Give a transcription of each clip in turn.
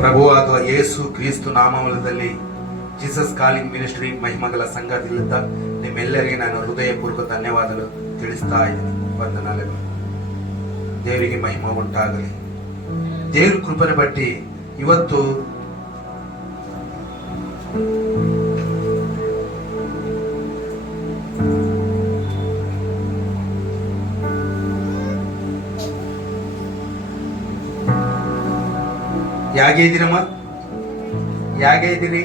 ಪ್ರಭುವಾದ ಯೇಸು ಕ್ರಿಸ್ತು ನಾಮದಲ್ಲಿ Jesus calling ministry ಮಹಿಮಗಳ ಸಂಘದಿಂದ ನಿಮ್ಮೆಲ್ಲರಿಗೆ ನಾನು ಹೃದಯಪೂರ್ವಕ ಧನ್ಯವಾದಗಳು ತಿಳಿಸ್ತಾ ಇದ್ದೀನಿ. ವಂದನಾಗಳು. ದೇವರಿಗೆ ಮಹಿಮ ಉಂಟಾಗಲಿ. ದೇವ್ರ ಕೃಪೆನ ಬಟ್ಟಿ ಇವತ್ತು ಹೇಗೆ ಇದ್ದೀರಮ್ಮ? ಹೇಗೆ ಇದ್ದೀರಿ?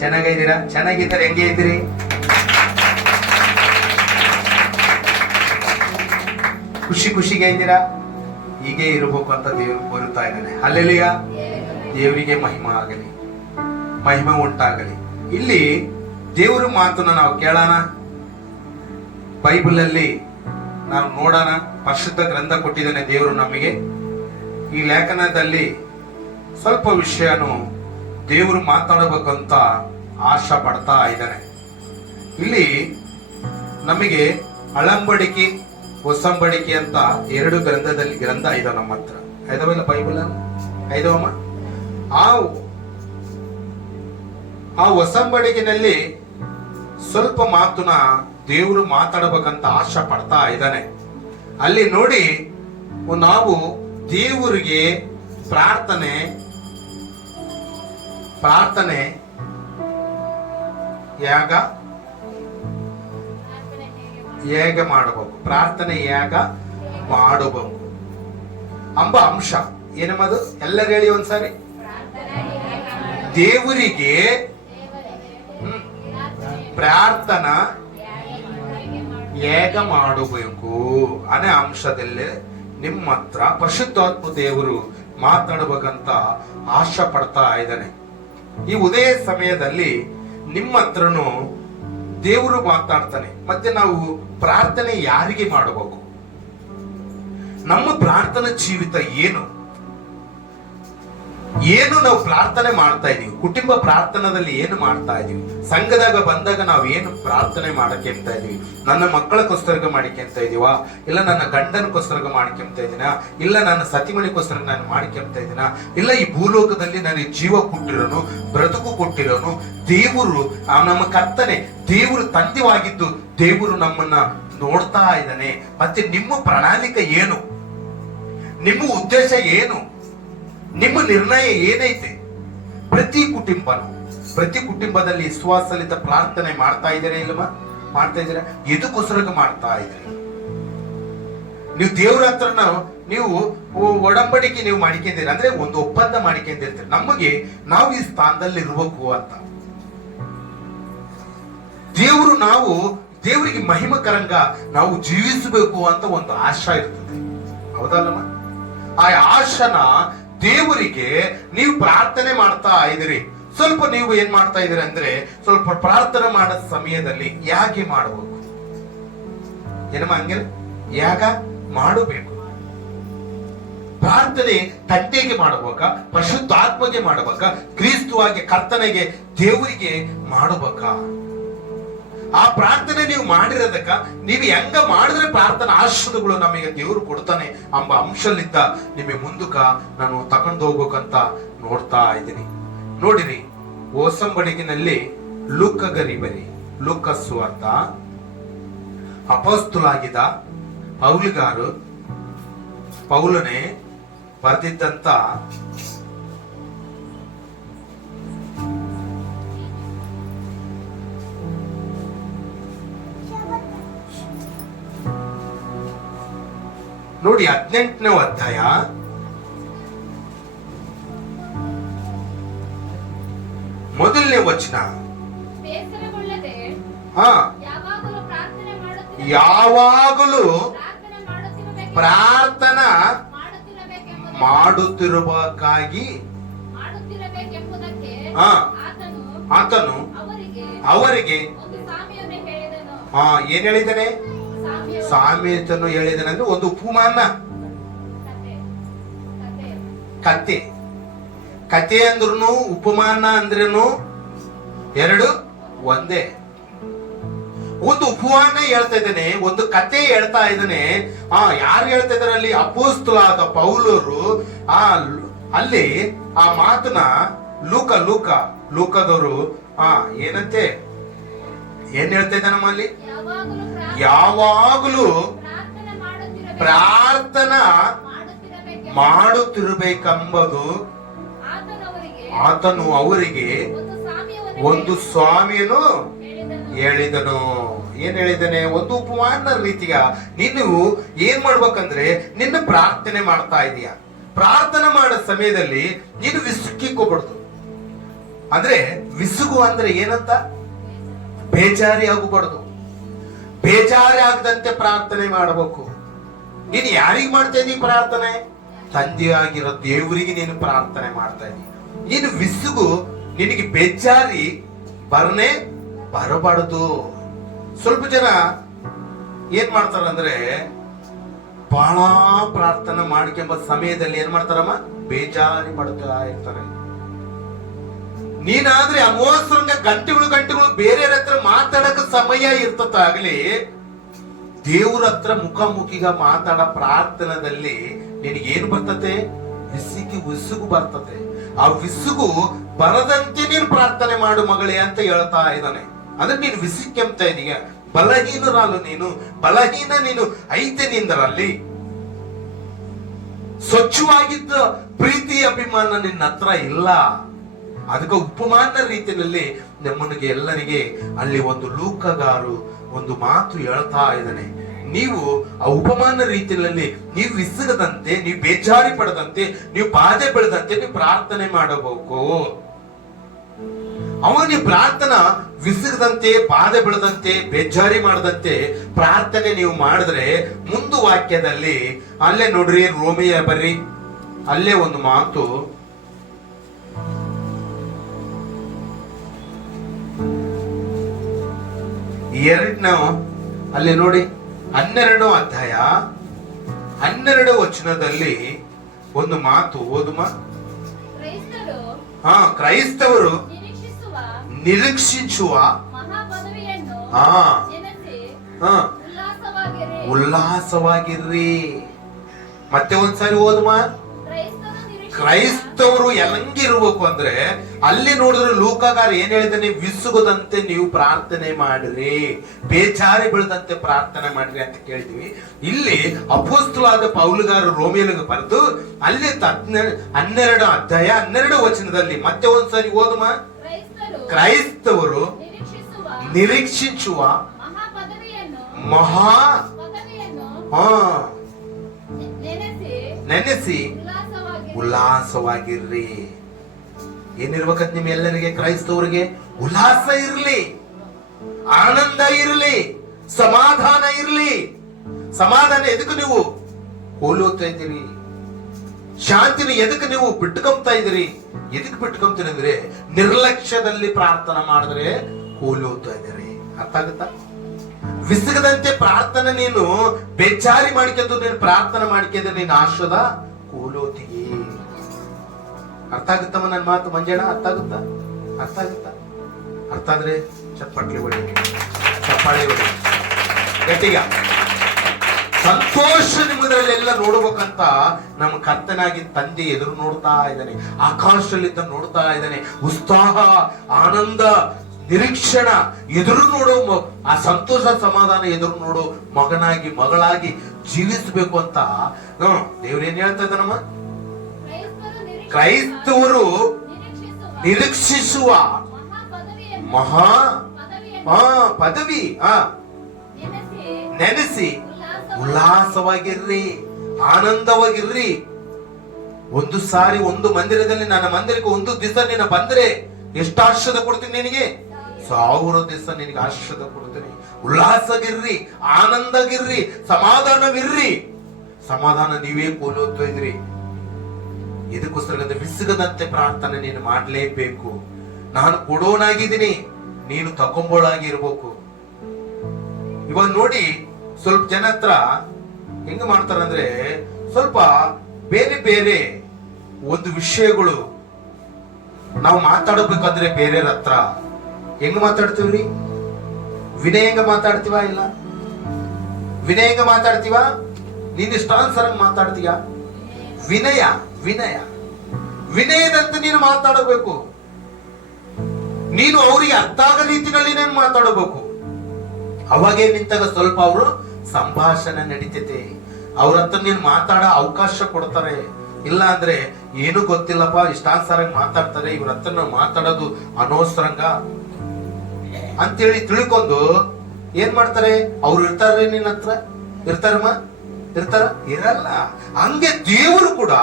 ಚೆನ್ನಾಗಿದ್ದೀರಾ? ಚೆನ್ನಾಗಿದ್ದಾರೆ. ಹೆಂಗೆ ಇದ್ದೀರಿ? ಖುಷಿಗೆ ಇದ್ದೀರಾ? ಹೀಗೆ ಇರಬೇಕು ಅಂತ ದೇವರು ಕೋರುತ್ತಾ ಇದ್ದಾನೆ. ಹಲ್ಲೆಲೂಯಾ. ದೇವರಿಗೆ ಮಹಿಮಾ ಆಗಲಿ, ಮಹಿಮಾ ಉಂಟಾಗಲಿ. ಇಲ್ಲಿ ದೇವರ ಮಾತನ್ನ ನಾವು ಕೇಳೋಣ. ಬೈಬಲ್ ಅಲ್ಲಿ ನಾವು ನೋಡೋಣ. ಪರಿಶುದ್ಧ ಗ್ರಂಥ ಕೊಟ್ಟಿದ್ದಾನೆ ದೇವರು ನಮಗೆ. ಈ ಲೇಖನದಲ್ಲಿ ಸ್ವಲ್ಪ ವಿಷಯನು ದೇವರು ಮಾತಾಡಬೇಕಂತ ಆಶಾ ಪಡ್ತಾ ಇದ್ದಾನೆ. ಇಲ್ಲಿ ನಮಗೆ ಹಳಂಬಡಿಕೆ ಹೊಸಂಬಡಿಕೆ ಅಂತ ಎರಡು ಗ್ರಂಥ ಇದಾವ ನಮ್ಮ ಹತ್ರ. ಐದವಲ್ಲ ಬೈಬಲ್ ಐದವಮ್ಮ. ಆ ಹೊಸಂಬಡಿಕೆನಲ್ಲಿ ಸ್ವಲ್ಪ ಮಾತನ್ನ ದೇವರು ಮಾತಾಡಬೇಕಂತ ಆಶಾ ಪಡ್ತಾ ಇದ್ದಾನೆ. ಅಲ್ಲಿ ನೋಡಿ, ನಾವು ದೇವರಿಗೆ ಪ್ರಾರ್ಥನೆ ಹೇಗೆ ಮಾಡಬೇಕು, ಪ್ರಾರ್ಥನೆ ಹೇಗೆ ಮಾಡಬೇಕು ಎಂಬ ಅಂಶ ಏನಮ್ಮದು? ಎಲ್ಲರೂ ಹೇಳಿ ಒಂದ್ಸಾರಿ. ದೇವರಿಗೆ ಪ್ರಾರ್ಥನಾ ಹೇಗೆ ಮಾಡಬೇಕು ಅನ್ನೋ ಅಂಶದಲ್ಲಿ ನಿಮ್ಮ ಹತ್ರ ಪರಿಶುದ್ಧಾತ್ಮ ದೇವರು ಮಾತಾಡಬೇಕಂತ ಆಶಾ ಪಡ್ತಾ ಇದ್ದಾನೆ. ಈ ಉದಯ ಸಮಯದಲ್ಲಿ ನಿಮ್ಮ ಹತ್ರನು ದೇವರು ಮಾತಾಡ್ತಾನೆ. ಮತ್ತೆ ನಾವು ಪ್ರಾರ್ಥನೆ ಯಾರಿಗೆ ಮಾಡಬೇಕು? ನಮ್ಮ ಪ್ರಾರ್ಥನಾ ಜೀವಿತ ಏನು ನಾವು ಪ್ರಾರ್ಥನೆ ಮಾಡ್ತಾ ಇದೀವಿ? ಕುಟುಂಬ ಪ್ರಾರ್ಥನದಲ್ಲಿ ಏನು ಮಾಡ್ತಾ ಇದೀವಿ? ಸಂಘದಾಗ ಬಂದಾಗ ನಾವು ಏನು ಪ್ರಾರ್ಥನೆ ಮಾಡಕ್ಕೆಂತ ಇದೀವಿ? ನನ್ನ ಮಕ್ಕಳಕ್ಕೋಸ್ಕರ ಮಾಡಿಕೆಂತ ಇದೀವಾ? ಇಲ್ಲ ನನ್ನ ಗಂಡನಕ್ಕೋಸ್ಕರ ಮಾಡಿಕೆಂತ ಇದೀನಾ? ಇಲ್ಲ ನನ್ನ ಸತಿಮಣಿಗೋಸ್ಕರ ನಾನು ಮಾಡಿಕೆಂತ ಇದೀನಾ? ಇಲ್ಲ ಈ ಭೂಲೋಕದಲ್ಲಿ ನನಗೆ ಜೀವ ಕೊಟ್ಟಿರೋನು, ಬ್ರದುಕು ಕೊಟ್ಟಿರೋನು ದೇವರು, ನಮ್ಮ ಕರ್ತನೆ ದೇವರು ತಂದೆವಾಗಿದ್ದು ದೇವರು ನಮ್ಮನ್ನ ನೋಡ್ತಾ ಇದ್ದಾನೆ. ಮತ್ತೆ ನಿಮ್ಮ ಪ್ರಣಾಳಿಕೆ ಏನು? ನಿಮ್ಮ ಉದ್ದೇಶ ಏನು? ನಿಮ್ಮ ನಿರ್ಣಯ ಏನೈತೆ? ಪ್ರತಿ ಕುಟುಂಬದಲ್ಲಿ ವಿಶ್ವಾಸಲಿತ ಪ್ರಾರ್ಥನೆ ಮಾಡ್ತಾ ಇದ್ದೀರಾ ಇಲ್ವಾ? ಮಾಡ್ತಾ ಇದ್ದೀರಾ? ಎದಕ್ಕೋಸ್ಕರ ಮಾಡ್ತಾ ಇದ್ದೀರಿ? ನೀವು ದೇವ್ರ ಹತ್ರ ನೀವು ಒಡಂಬಡಿಕೆ ನೀವು ಮಾಡಿಕೊಂಡಿರಿ ಅಂದ್ರೆ ಒಂದು ಒಪ್ಪಂದ ಮಾಡಿಕೊಂಡಿರ್ತೀರಿ. ನಾವು ಈ ಸ್ಥಾನದಲ್ಲಿ ಇರಬೇಕು ಅಂತ ದೇವರಿಗೆ ಮಹಿಮಕರಂಗ ನಾವು ಜೀವಿಸಬೇಕು ಅಂತ ಒಂದು ಆಶಾ ಇರ್ತದೆ. ಹೌದಲ್ಲಮ್ಮ? ಆ ಆಶನ ದೇವರಿಗೆ ನೀವು ಪ್ರಾರ್ಥನೆ ಮಾಡ್ತಾ ಇದ್ದೀರಿ. ಸ್ವಲ್ಪ ನೀವು ಏನ್ ಮಾಡ್ತಾ ಇದ್ದೀರಿ ಅಂದ್ರೆ, ಸ್ವಲ್ಪ ಪ್ರಾರ್ಥನೆ ಮಾಡೋ ಸಮಯದಲ್ಲಿ ಯಾಕೆ ಮಾಡಬೇಕು? ಏನಮ್ಮ ಹಂಗೆ ಯಾಗ ಮಾಡಬೇಕು? ಪ್ರಾರ್ಥನೆ ತಂದೆಗೆ ಮಾಡಬೇಕಾ? ಪರಿಶುದ್ಧಾತ್ಮಗೆ ಮಾಡಬೇಕಾ? ಕ್ರಿಸ್ತುವಾಗಿ ಕರ್ತನೆಗೆ ದೇವರಿಗೆ ಮಾಡಬೇಕಾ? ಆ ಪ್ರಾರ್ಥನೆ ನೀವು ಮಾಡಿರೋದಕ್ಕ ನೀವು ಹೆಂಗ ಮಾಡಿದ್ರೆ ಪ್ರಾರ್ಥನಾ ಆಶೀರ್ವಾದಗಳು ನಮಗೆ ದೇವರು ಕೊಡ್ತಾನೆ ಎಂಬ ಅಂಶಲಿದ್ದ ನಿಮಗೆ ಮುಂದಕ್ಕ ನಾನು ತಕೊಂಡು ಹೋಗ್ಬೇಕಂತ ನೋಡ್ತಾ ಇದ್ದೀನಿ. ನೋಡಿರಿ, ಹೊಸಂಬಡಿಗೆನಲ್ಲಿ ಲೂಕ ಸುವಾರ್ತ ಅಪೊಸ್ತಲನಾಗಿದ್ದ ಪೌಲನೇ ಬರೆದಿದ್ದಂತ ನೋಡಿ 18ನೇ ಅಧ್ಯಾಯ 1ನೇ ವಚನ. ಯಾವಾಗಲೂ ಪ್ರಾರ್ಥನಾ ಮಾಡುತ್ತಿರಬೇಕಾಗಿ ಆತನು ಅವರಿಗೆ ಏನ್ ಹೇಳಿದಾನೆ? ಸಾಮ್ಯತನು ಹೇಳಿದಾನೆ. ಅಂದ್ರೆ ಒಂದು ಉಪಮಾನ, ಕತೆ ಅಂದ್ರೂ ಉಪಮಾನ ಅಂದ್ರೇನು ಎರಡು ಒಂದೇ. ಒಂದು ಉಪವಾನ ಹೇಳ್ತಾ ಇದ್ದಾನೆ, ಒಂದು ಕತೆ ಹೇಳ್ತಾ ಇದ್ದಾನೆ. ಯಾರು ಹೇಳ್ತಾ ಇದಾರೆ ಅಲ್ಲಿ? ಅಪೊಸ್ತಲರಾದ ಪೌಲರು. ಅಲ್ಲಿ ಆ ಮಾತನ್ನ ಲೂಕದವರು ಏನಂತೆ ಏನ್ ಹೇಳ್ತಾ ಇದ್ದಾನಮ್ಮ ಅಲ್ಲಿ? ಯಾವಾಗಲೂ ಪ್ರಾರ್ಥನಾ ಮಾಡುತ್ತಿರಬೇಕೆಂಬುದು ಆತನು ಅವರಿಗೆ ಒಂದು ಸ್ವಾಮಿಯನ್ನು ಹೇಳಿದನು. ಏನ್ ಹೇಳಿದಾನೆ? ಒಂದು ಉಪವಾನ ರೀತಿಯ ನೀನು ಏನ್ ಮಾಡ್ಬೇಕಂದ್ರೆ ನಿನ್ನ ಪ್ರಾರ್ಥನೆ ಮಾಡ್ತಾ ಇದೀಯ. ಪ್ರಾರ್ಥನೆ ಮಾಡೋ ಸಮಯದಲ್ಲಿ ನೀನು ವಿಸುಕಿಕೋಬಾರ್ದು. ಅಂದ್ರೆ ವಿಸುಗು ಅಂದ್ರೆ ಏನಂತ? ಬೇಜಾರಿ ಆಗಬಾರ್ದು. ಬೇಜಾರಿ ಆಗದಂತೆ ಪ್ರಾರ್ಥನೆ ಮಾಡಬೇಕು. ನೀನು ಯಾರಿಗೆ ಮಾಡ್ತಾ ಇದೀಯ ಪ್ರಾರ್ಥನೆ? ತಂದೆಯಾಗಿರೋ ದೇವರಿಗೆ ನೀನು ಪ್ರಾರ್ಥನೆ ಮಾಡ್ತಾ ಇದೀಯ. ನೀನು ವಿಸುಗು, ನಿನಗೆ ಬೇಜಾರಿ ಬರಬಾರದು. ಸ್ವಲ್ಪ ಜನ ಏನ್ ಮಾಡ್ತಾರಂದ್ರೆ ಬಹಳ ಪ್ರಾರ್ಥನೆ ಮಾಡ್ಕೊಂಬ ಸಮಯದಲ್ಲಿ ಏನ್ ಮಾಡ್ತಾರಮ್ಮ? ಬೇಜಾರಿ ಮಾಡ್ತಾ ಇರ್ತಾರೆ. ನೀನಾದ್ರೆ ಅಮೋಸರಂಗ ಗಂಟೆಗಳು ಬೇರೆಯವ್ರ ಹತ್ರ ಮಾತಾಡಕ ಸಮಯ ಇರ್ತತಾಗ್ಲಿ, ದೇವ್ರ ಹತ್ರ ಮುಖಾಮುಖಿಗ ಮಾತಾಡ ಪ್ರಾರ್ಥನದಲ್ಲಿ ನಿನಗೇನು ಬರ್ತತೆ? ವಿಸುಗು ಬರ್ತತೆ. ಆ ವಿಸುಗು ಬರದಂತೆ ನೀನು ಪ್ರಾರ್ಥನೆ ಮಾಡು ಮಗಳೇ ಅಂತ ಹೇಳ್ತಾ ಇದ್ದಾನೆ. ಅಂದ್ರೆ ನೀನು ವಿಸಿಕೆಂತ ಇದೀಯ. ಬಲಹೀನರಾಲು ನೀನು ಐತೆ ನಿಂದರಲ್ಲಿ. ಸ್ವಚ್ಛವಾಗಿದ್ದ ಪ್ರೀತಿ ಅಭಿಮಾನ ನಿನ್ನ ಹತ್ರ ಇಲ್ಲ. ಅದಕ್ಕೆ ಉಪಮಾನ ರೀತಿಯಲ್ಲಿ ನಮ್ಮನಿಗೆ ಎಲ್ಲರಿಗೆ ಅಲ್ಲಿ ಒಂದು ಲೂಕಗಾರು ಒಂದು ಮಾತು ಹೇಳ್ತಾ ಇದ್ದಾನೆ. ನೀವು ಆ ಉಪಮಾನ ರೀತಿಯಲ್ಲಿ ನೀವು ವಿಸಗದಂತೆ, ನೀವು ಬೇಜಾರಿ ಪಡದಂತೆ, ನೀವು ಬಾಧೆ ಬೆಳೆದಂತೆ ನೀವು ಪ್ರಾರ್ಥನೆ ಮಾಡಬೇಕು. ಅವನಿಗೆ ಪ್ರಾರ್ಥನಾ ವಿಸಗದಂತೆ, ಬಾಧೆ ಬೆಳೆದಂತೆ, ಬೇಜಾರಿ ಮಾಡದಂತೆ ಪ್ರಾರ್ಥನೆ ನೀವು ಮಾಡಿದ್ರೆ ಮುಂದು ವಾಕ್ಯದಲ್ಲಿ ಅಲ್ಲೇ ನೋಡ್ರಿ, ರೋಮಿಯ ಬರ್ರಿ, ಅಲ್ಲೇ ಒಂದು ಮಾತು ಅಲ್ಲಿ ನೋಡಿ, 12 ಅಧ್ಯಾಯ 12 ವಚನದಲ್ಲಿ ಒಂದು ಮಾತು ಓದುಮ. ಕ್ರೈಸ್ತವರು ನಿರೀಕ್ಷಿಸುವ ಉಲ್ಲಾಸವಾಗಿರ್ರಿ. ಮತ್ತೆ ಒಂದ್ಸಾರಿ ಓದುಮ. ಕ್ರೈಸ್ತವರು ಹೆಂಗಿರ್ಬೇಕು ಅಂದ್ರೆ ಅಲ್ಲಿ ನೋಡಿದ್ರೆ ಲೂಕಗಾರ ಏನ್ ಹೇಳಿದಾನೆ? ವಿಸುಗದಂತೆ ನೀವು ಪ್ರಾರ್ಥನೆ ಮಾಡಿರಿ, ಬೇಜಾರಿ ಬೀಳದಂತೆ ಪ್ರಾರ್ಥನೆ ಮಾಡಿರಿ ಅಂತ ಕೇಳ್ತೀವಿ. ಇಲ್ಲಿ ಅಪೊಸ್ತಲರಾದ ಪೌಲಗಾರ ರೋಮಿಯರಿಗೆ ಬರೆದು ಅಲ್ಲಿ 12 ಅಧ್ಯಾಯ 12 ವಚನದಲ್ಲಿ ಮತ್ತೆ ಒಂದ್ಸರಿ ಓದುಮ. ಕ್ರೈಸ್ತವರು ನಿರೀಕ್ಷಿಸುವ ಮಹಾ ನೆನೆಸಿ ಉಲ್ಲಾಸವಾಗಿರ್ರಿ. ಏನಿರ್ಬೇಕಂತ ನಿಮ್ಮ ಎಲ್ಲರಿಗೆ? ಕ್ರೈಸ್ತವರಿಗೆ ಉಲ್ಲಾಸ ಇರ್ಲಿ, ಆನಂದ ಇರ್ಲಿ, ಸಮಾಧಾನ ಇರ್ಲಿ. ಸಮಾಧಾನ ಎದಕ್ಕೆ ನೀವು ಹೋಲುತ್ತಾ ಇದ್ದೀರಿ? ಶಾಂತಿನ ಎದಕ್ಕೆ ನೀವು ಬಿಟ್ಕೊಂತಾ ಇದ್ದೀರಿ? ಎದಕ್ಕೆ ಬಿಟ್ಕೊಂತೀರಿ ಅಂದ್ರೆ ನಿರ್ಲಕ್ಷ್ಯದಲ್ಲಿ ಪ್ರಾರ್ಥನೆ ಮಾಡಿದ್ರೆ ಹೋಲುತ್ತಾ ಇದ್ದೀರಿ. ಅರ್ಥ ಆಗುತ್ತಾ? ವಿಸಗದಂತೆ ಪ್ರಾರ್ಥನೆ ನೀನು ಬೇಜಾರಿ ಮಾಡ್ಕೊಂಡು ನೀನು ಪ್ರಾರ್ಥನೆ ಮಾಡ್ಕೊಂಡ್ರೆ ನೀನು ಆಶ್ರದ ಕೂಲೋತಿಯೇ. ಅರ್ಥ ಆಗುತ್ತಮ್ಮ ನನ್ನ ಮಾತು ಮಂಜಣ್ಣ? ಅರ್ಥ ಆಗುತ್ತಾ? ಅರ್ಥ ಆದ್ರೆ ಚಪ್ಪಾಳೆ ಹೊಡಿ ಗಟ್ಟಿಗ. ಸಂತೋಷ ನಿಮ್ಮದ್ರಲ್ಲೆಲ್ಲ ನೋಡ್ಬೇಕಂತ ನಮ್ಮ ಕರ್ತನಾಗಿ ತಂದೆ ಎದುರು ನೋಡ್ತಾ ಇದ್ದಾನೆ, ಆಕಾಶದಲ್ಲಿದ್ದ ನೋಡ್ತಾ ಇದ್ದಾನೆ. ಉತ್ಸಾಹ, ಆನಂದ, ನಿರೀಕ್ಷಣ ಎದುರು ನೋಡೋ, ಆ ಸಂತೋಷ ಸಮಾಧಾನ ಎದುರು ನೋಡೋ ಮಗನಾಗಿ ಮಗಳಾಗಿ ಜೀವಿಸಬೇಕು ಅಂತ ದೇವ್ರೇನ್ ಹೇಳ್ತಾ ಇದ್ದಾನಮ್ಮ? ಕ್ರೈಸ್ತವರು ನಿರೀಕ್ಷಿಸುವ ಮಹಾ ಪದವಿ ನೆನೆಸಿ ಉಲ್ಲಾಸವಾಗಿರ್ರಿ, ಆನಂದವಾಗಿರ್ರಿ. ಒಂದು ಸಾರಿ ಒಂದು ಮಂದಿರದಲ್ಲಿ, ನನ್ನ ಮಂದಿರಕ್ಕೆ ಒಂದು ದಿವಸ ನೀನು ಬಂದ್ರೆ ಎಷ್ಟು ಆಶ್ರದ ಕೊಡ್ತೀನಿ ನಿನಗೆ? 1000 ದಿವಸ ನಿನಗೆ ಆಶ್ರದ ಕೊಡ್ತೀನಿ. ಉಲ್ಲಾಸಗಿರ್ರಿ, ಆನಂದಗಿರ್ರಿ, ಸಮಾಧಾನವಿರ್ರಿ. ಸಮಾಧಾನ ನೀವೇ ಕೋಲೋತ್ತಾ ಇದ್ರಿ. ಇದಕ್ಕೋಸ್ಕರ ವಿಸುಗದಂತೆ ಪ್ರಾರ್ಥನೆ ನೀನು ಮಾಡ್ಲೇಬೇಕು. ನಾನು ಕೊಡೋನಾಗಿದ್ದೀನಿ, ನೀನು ತಕೊಂಬೋಳಾಗಿ ಇರ್ಬೇಕು. ಇವಾಗ ನೋಡಿ, ಸ್ವಲ್ಪ ಜನ ಹತ್ರ ಹೆಂಗ ಮಾಡ್ತಾರಂದ್ರೆ ಸ್ವಲ್ಪ ಬೇರೆ ಬೇರೆ ಒಂದು ವಿಷಯಗಳು ನಾವು ಮಾತಾಡಬೇಕಾದ್ರೆ ಬೇರೆಯವ್ರ ಹತ್ರ ಹೆಂಗ್ ಮಾತಾಡ್ತೀವ್ರಿ? ವಿನಯಂಗ ಮಾತಾಡ್ತೀವ ಇಲ್ಲ? ವಿನಯಂಗ ಮಾತಾಡ್ತೀವ? ನೀನ್ ಇಷ್ಟಾನುಸಾರ ಮಾತಾಡ್ತೀಯ? ವಿನಯ ವಿನಯ ವಿನಯದಂತೆ ನೀನು ಮಾತಾಡಬೇಕು. ನೀನು ಅವರಿಗೆ ಅರ್ಥ ಆಗೋ ರೀತಿಯಲ್ಲಿ ನೀನು ಮಾತಾಡಬೇಕು. ಅವಾಗೇ ನಿಂತಾಗ ಸ್ವಲ್ಪ ಅವರು ಸಂಭಾಷಣೆ ನಡೀತೈತೆ. ಅವ್ರ ಹತ್ರ ನೀನು ಮಾತಾಡೋ ಅವಕಾಶ ಕೊಡ್ತಾರೆ. ಇಲ್ಲ ಅಂದ್ರೆ ಏನು ಗೊತ್ತಿಲ್ಲಪ್ಪ, ಇಷ್ಟಾನುಸಾರ ಮಾತಾಡ್ತಾರೆ, ಇವ್ರ ಹತ್ರ ನಾವು ಮಾತಾಡೋದು ಅನವಸರಂಗ ಅಂತೇಳಿ ತಿಳ್ಕೊಂಡು ಏನ್ ಮಾಡ್ತಾರೆ? ಅವ್ರು ಇರ್ತಾರೆ, ನಿನ್ನ ಹತ್ರ ಇರ್ತಾರಮ್ಮ? ಇರಲ್ಲ. ಹಂಗೆ ದೇವರು ಕೂಡ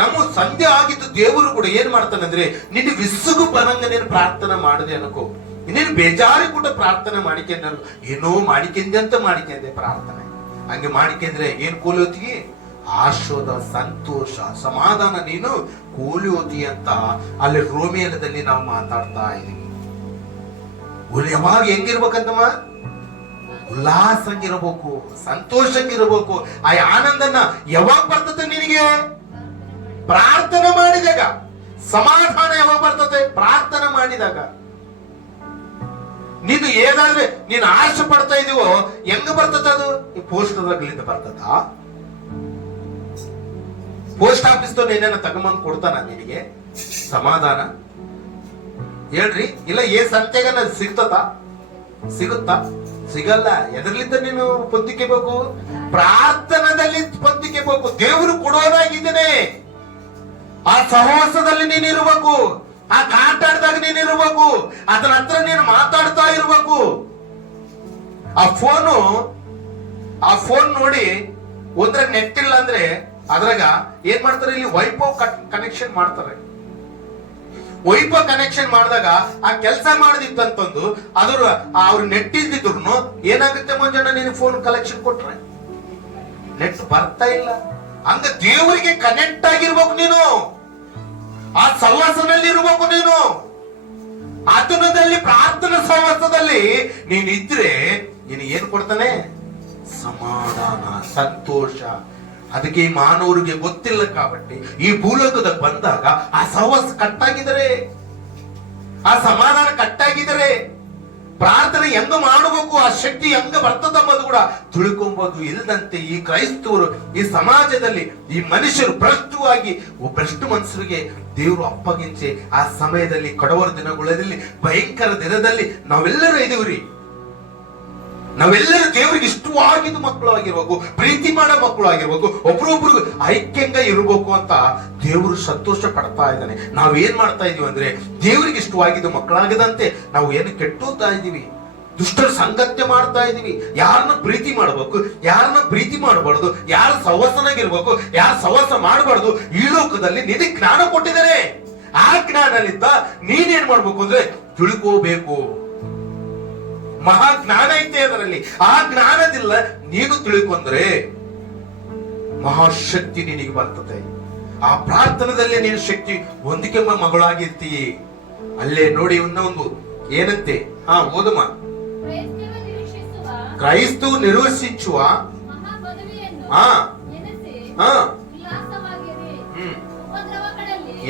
ನಮ್ಮ ಸಂಧ್ಯೆ ಆಗಿದ್ದು ದೇವರು ಕೂಡ ಏನ್ ಮಾಡ್ತಾನೆ ಅಂದ್ರೆ, ನಿನ್ನ ವಿಸುಗು ಬರಂಗ ನೀನು ಪ್ರಾರ್ಥನೆ ಮಾಡದೆ ಅನ್ಕೋ, ನೀನು ಬೇಜಾರಿ ಕೂಡ ಪ್ರಾರ್ಥನೆ ಮಾಡಿಕೊಂಡ, ಏನೋ ಮಾಡಿಕೊಂಡೆ ಅಂತ ಮಾಡಿಕೊಂಡೆ ಪ್ರಾರ್ಥನೆ. ಹಂಗೆ ಮಾಡಿಕೊಂಡ್ರೆ ಏನ್ ಕೂಲಿಯೋತಿಗೆ? ಆಶೋದ, ಸಂತೋಷ, ಸಮಾಧಾನ ನೀನು ಕೂಲಿಯೋತಿ ಅಂತ ಅಲ್ಲಿ ರೋಮಿಯದಲ್ಲಿ ನಾವು ಮಾತಾಡ್ತಾ ಇದೀವಿ. ಯಾವಾಗ ಹೆಂಗಿರ್ಬೇಕಂತಮ್ಮ? ಉಲ್ಲಾಸಂಗಿರಬೇಕು, ಸಂತೋಷಂಗಿರಬೇಕು. ಆ ಆನಂದನ ಯಾವಾಗ ಬರ್ತದೆ ನಿನಗೆ? ಪ್ರಾರ್ಥನೆ ಮಾಡಿದಾಗ. ಸಮಾಧಾನ ಯಾವಾಗ ಬರ್ತದೆ? ಪ್ರಾರ್ಥನೆ ಮಾಡಿದಾಗ. ನೀನು ಏನಾದ್ರೆ ನೀನು ಆಶೆ ಪಡ್ತಾ ಇದೀವೋ ಹೆಂಗ ಬರ್ತದ ಅದು? ಈ ಪೋಸ್ಟರ್ಗಳಿಂದ ಬರ್ತದ? ಪೋಸ್ಟ್ ಆಫೀಸ್ ಏನೇನ ತಗೊಂಬಂದು ಕೊಡ್ತಾನ ನಿನಗೆ ಸಮಾಧಾನ? ಹೇಳ್ರಿ, ಇಲ್ಲ ಏ ಸಂತೆಗ ಸಿಗುತ್ತಾ? ಸಿಗಲ್ಲ. ಎದರ್ಲಿಂದ ನೀನು ಪೊಂದಿಕೆಬೇಕು? ಪ್ರಾರ್ಥನಾದಲ್ಲಿ ಪೊಂದಿಕೆಬೇಕು. ದೇವರು ಕೊಡೋದಾಗಿದ್ದೇನೆ. ಆ ಸಹವಾಸದಲ್ಲಿ ನೀನು ಇರಬೇಕು. ಆ ಕಾಟಾಡ್ದಾಗ ನೀನು ಇರಬೇಕು. ಅದರ ಹತ್ರ ನೀನು ಮಾತಾಡ್ತಾ ಇರಬೇಕು. ಆ ಫೋನ್ ನೋಡಿ ಒಂದ್ರ ನೆಟ್ ಇಲ್ಲ ಅಂದ್ರೆ ಅದ್ರಾಗ ಏನ್ ಮಾಡ್ತಾರೆ? ಇಲ್ಲಿ ವೈಫೈ ಕನೆಕ್ಷನ್ ಮಾಡ್ತಾರೆ. ವೈಫೈ ಕನೆಕ್ಷನ್ ಮಾಡಿದಾಗ ಆ ಕೆಲಸ ಮಾಡದಿತ್ತಂತಂದು ಅವ್ರ ನೆಟ್ ಇಲ್ದಿದ್ರು ಏನಾಗುತ್ತೆ ಮಂಜಣ್ಣ? ನೀನು ಫೋನ್ ಕಲೆಕ್ಷನ್ ಕೊಟ್ರೆ ನೆಟ್ ಬರ್ತಾ ಇಲ್ಲ. ಹಂಗ ದೇವರಿಗೆ ಕನೆಕ್ಟ್ ಆಗಿರ್ಬೇಕು ನೀನು. ಆ ಸಹವಾಸದಲ್ಲಿ ಇರ್ಬೇಕು ನೀನು. ಆತನದಲ್ಲಿ ಪ್ರಾರ್ಥನಾ ಸಹವಾಸದಲ್ಲಿ ನೀನ್ ಇದ್ರೆ ನೀನು ಏನ್ ಕೊಡ್ತಾನೆ? ಸಮಾಧಾನ, ಸಂತೋಷ. ಅದಕ್ಕೆ ಈ ಮಾನವರಿಗೆ ಗೊತ್ತಿಲ್ಲ కాబట్టి ಈ ಭೂಲೋಕದಾಗ ಬಂದಾಗ ಆ ಸಹವಾಸ ಕಟ್ಟಾಗಿದರೆ, ಆ ಸಮಾಧಾನ ಕಟ್ಟಾಗಿದರೆ, ಪ್ರಾರ್ಥನೆ ಹೆಂಗ ಮಾಡಬೇಕು, ಆ ಶಕ್ತಿ ಹೆಂಗ ಬರ್ತದಮ್ಮದು ಕೂಡ ತಿಳ್ಕೊಂಬೋದು. ಇಲ್ಲದಂತೆ ಈ ಕ್ರೈಸ್ತವರು, ಈ ಸಮಾಜದಲ್ಲಿ ಈ ಮನುಷ್ಯರು ಭ್ರಷ್ಟವಾಗಿ ಭ್ರಷ್ಟ ಮನುಷ್ಯರಿಗೆ ದೇವರು ಅಪ್ಪಗಿಂಚೆ ಆ ಸಮಯದಲ್ಲಿ ಕಡವರ ದಿನಗಳಲ್ಲಿ ಭಯಂಕರ ದಿನದಲ್ಲಿ ನಾವೆಲ್ಲರೂ ಇದೀವ್ರಿ. ನಾವೆಲ್ಲರೂ ದೇವರಿಗೆ ಇಷ್ಟವಾಗಿದ್ದು ಮಕ್ಕಳು ಆಗಿರ್ಬೇಕು, ಪ್ರೀತಿ ಮಾಡೋ ಮಕ್ಕಳು ಆಗಿರ್ಬೇಕು, ಒಬ್ರೊಬ್ರು ಐಕ್ಯಂಗ ಇರಬೇಕು ಅಂತ ದೇವರು ಸಂತೋಷ ಪಡ್ತಾ ಇದ್ದಾನೆ. ನಾವೇನ್ ಮಾಡ್ತಾ ಇದೀವಿ ಅಂದ್ರೆ, ದೇವರಿಗೆ ಇಷ್ಟವಾಗಿದ್ದು ಮಕ್ಕಳಾಗದಂತೆ ನಾವು ಏನು ಕೆಟ್ಟೋಗ್ತಾ ಇದೀವಿ, ದುಷ್ಟರ ಸಂಗತ್ಯ ಮಾಡ್ತಾ ಇದೀವಿ. ಯಾರನ್ನ ಪ್ರೀತಿ ಮಾಡಬೇಕು, ಯಾರನ್ನ ಪ್ರೀತಿ ಮಾಡಬಾರ್ದು, ಯಾರ ಸಹವಾಸನಾಗಿರ್ಬೇಕು, ಯಾರ ಸಹವಾಸ ಮಾಡಬಾರ್ದು, ಈ ಲೋಕದಲ್ಲಿ ನಿನಗೆ ಜ್ಞಾನ ಕೊಟ್ಟಿದ್ದಾರೆ. ಆ ಜ್ಞಾನದಿಂದ ನೀನೇನ್ ಮಾಡ್ಬೇಕು ಅಂದ್ರೆ ತಿಳ್ಕೋಬೇಕು. ಮಹಾಜ್ಞಾನ ಐತೆ ಅದರಲ್ಲಿ. ಆ ಜ್ಞಾನದಿಲ್ಲ ನೀನು ತಿಳ್ಕೊಂಡ್ರೆ ಮಹಾಶಕ್ತಿ ನಿನಗೆ ಬರ್ತದೆ. ಆ ಪ್ರಾರ್ಥನದಲ್ಲೇ ನೀನು ಶಕ್ತಿ ಹೊಂದಿಕೆಂಬ ಮಗಳಾಗಿರ್ತೀಯ. ಅಲ್ಲೇ ನೋಡಿ ಇನ್ನೊಂದು ಏನಂತೆ? ಓದಮ್ಮ. ಕ್ರೈಸ್ತವು ನಿರೀಕ್ಷಿಸುವ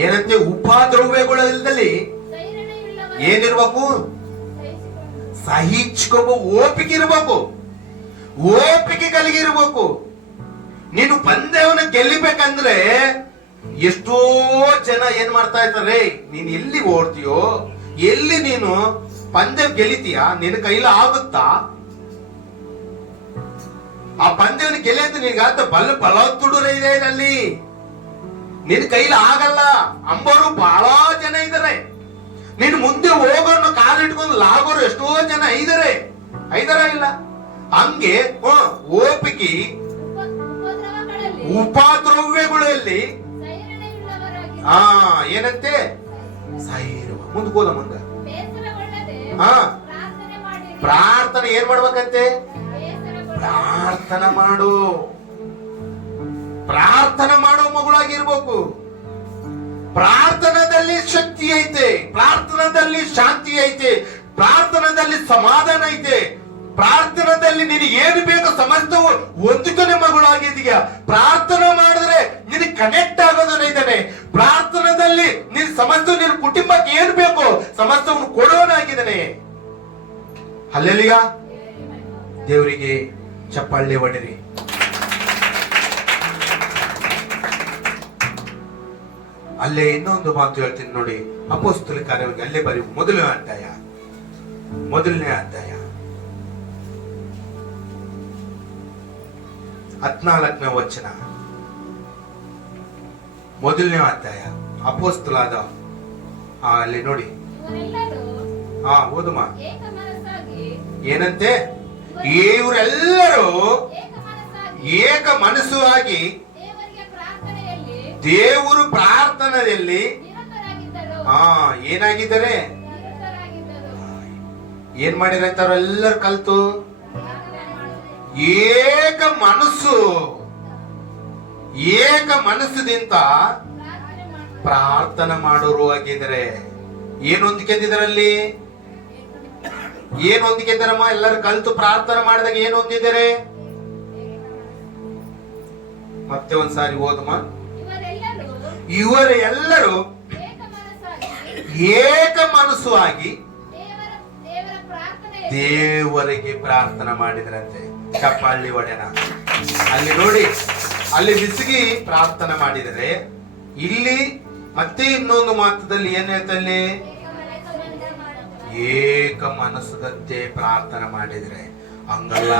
ಏನಂತೆ? ಉಪದ್ರವ್ಯಗಳಲ್ಲಿ ಏನಿರ್ಬೇಕು? ಸಹಿಸ್ಕೋಬೋ, ಓಪಿಕೆ ಇರ್ಬೇಕು, ಓಪಿಕೆ ಕಲಿಗಿರ್ಬೇಕು. ನೀನು ಪಂದ್ಯವನ್ನ ಗೆಲ್ಲಿಬೇಕಂದ್ರೆ ಎಷ್ಟೋ ಜನ ಏನ್ ಮಾಡ್ತಾ ಇರ್ತಾರೆ, ನೀನ್ ಎಲ್ಲಿ ಓಡ್ತೀಯೋ, ಎಲ್ಲಿ ನೀನು ಪಂದ್ಯ ಗೆಲ್ಲಿತೀಯ, ನಿನ್ನ ಕೈಲ ಆಗುತ್ತಾ? ಆ ಪಂದ್ಯವನ್ನು ಗೆಲ್ಲಿಯಂತ ನಿನ್ಗಾತ ಬಲವತ್ತುಡುರ ಇದೆ ಅಲ್ಲಿ, ನಿನ್ನ ಕೈಲ ಆಗಲ್ಲ ಅಂಬೋರು ಬಹಳ ಜನ ಇದ್ದಾರೆ. ನೀನು ಮುಂದೆ ಹೋಗೋನು ಕಾಲಿಟ್ಕೊಂಡು ಲಾಗೋರು ಎಷ್ಟೋ ಜನ ಐದಾರ ಇಲ್ಲ. ಹಂಗೆ ಓಪಿಕೆ ಉಪದ್ರವ್ಯಗಳಲ್ಲಿ ಏನಂತೆ? ಸೈರವ. ಮುಂದಕ್ಕೋದ ಮುಂದ ಪ್ರಾರ್ಥನೆ ಏನ್ ಮಾಡ್ಬೇಕಂತೆ? ಪ್ರಾರ್ಥನೆ ಮಾಡು, ಪ್ರಾರ್ಥನೆ ಮಾಡೋ ಮಗಳಾಗಿರ್ಬೇಕು. ಪ್ರಾರ್ಥನಾದಲ್ಲಿ ಶಕ್ತಿ ಐತೆ, ಪ್ರಾರ್ಥನಾದಲ್ಲಿ ಶಾಂತಿ ಐತೆ, ಪ್ರಾರ್ಥನಾದಲ್ಲಿ ಸಮಾಧಾನ ಐತೆ. ಪ್ರಾರ್ಥನಾದಲ್ಲಿ ನೀನು ಏನು ಬೇಕು ಸಮಸ್ತವು ಹೊಂದಿಕೊನೆ ಮಗಳಾಗಿದೀಯ. ಪ್ರಾರ್ಥನೆ ಮಾಡಿದ್ರೆ ನಿನಗೆ ಕನೆಕ್ಟ್ ಆಗೋದನ್ನ ಇದ್ದಾನೆ. ಪ್ರಾರ್ಥನಾದಲ್ಲಿ ನೀನು ಸಮಸ್ತ ನಿನ್ನ ಕುಟುಂಬಕ್ಕೆ ಏನು ಬೇಕು ಸಮಸ್ತವನ್ನು ಕೊಡೋನಾಗಿದ್ದಾನೆ. ಹಲ್ಲೆಲೂಯ. ದೇವರಿಗೆ ಚಪ್ಪಾಳೆ ಹೊಡಿರಿ. ಅಲ್ಲೇ ಇನ್ನೊಂದು ಮಾತು ಹೇಳ್ತೀನಿ ನೋಡಿ, ಅಪೊಸ್ತಲ ಕಾರ್ಯವಾಗಿ ಅಲ್ಲೇ ಬರೀ ಮೊದಲನೇ ಅಧ್ಯಾಯ 14ನೇ ವಚನ, ಮೊದಲನೇ ಅಧ್ಯಾಯ ಅಪೊಸ್ತಲಾದ ಅಲ್ಲಿ ನೋಡಿ. ಓದುಮ. ಏನಂತೆ? ಇವರೆಲ್ಲರೂ ಏಕ ಮನಸ್ಸು ಆಗಿ ದೇವರು ಪ್ರಾರ್ಥನೆಯಲ್ಲಿ ಏನಾಗಿದ್ದಾರೆ? ಏನ್ ಮಾಡಿರಂತ ಅವರೆಲ್ಲರೂ ಕಲ್ತು ಏಕ ಮನಸ್ಸುದಿಂದ ಪ್ರಾರ್ಥನೆ ಮಾಡೋರು ಆಗಿದ್ದಾರೆ. ಏನ್ ಹೊಂದ್ಕೊಂಡಿದ್ದಾರಲ್ಲಿ? ಏನ್ ಹೊಂದ್ಕೊಂಡಿದ್ದಾರಮ್ಮ? ಎಲ್ಲರೂ ಕಲ್ತು ಪ್ರಾರ್ಥನೆ ಮಾಡಿದಾಗ ಏನ್ ಹೊಂದಿದ್ದಾರೆ? ಮತ್ತೆ ಒಂದ್ಸಾರಿ ಓದಮ್ಮ. ಇವರೆಲ್ಲರೂ ಏಕ ಮನಸ್ಸು ಆಗಿ ದೇವರಿಗೆ ಪ್ರಾರ್ಥನೆ ಮಾಡಿದ್ರಂತೆ. ಚಪ್ಪಾಳಿ ಹೊಡೆನ. ಅಲ್ಲಿ ನೋಡಿ, ಅಲ್ಲಿ ಬಿಸಿಗಿ ಪ್ರಾರ್ಥನೆ ಮಾಡಿದರೆ, ಇಲ್ಲಿ ಮತ್ತೆ ಇನ್ನೊಂದು ಮಾತದಲ್ಲಿ ಏನ್ ಹೇಳ್ತಲ್ಲಿ? ಏಕ ಮನಸ್ಸದಂತೆ ಪ್ರಾರ್ಥನೆ ಮಾಡಿದ್ರೆ. ಹಂಗಲ್ಲ,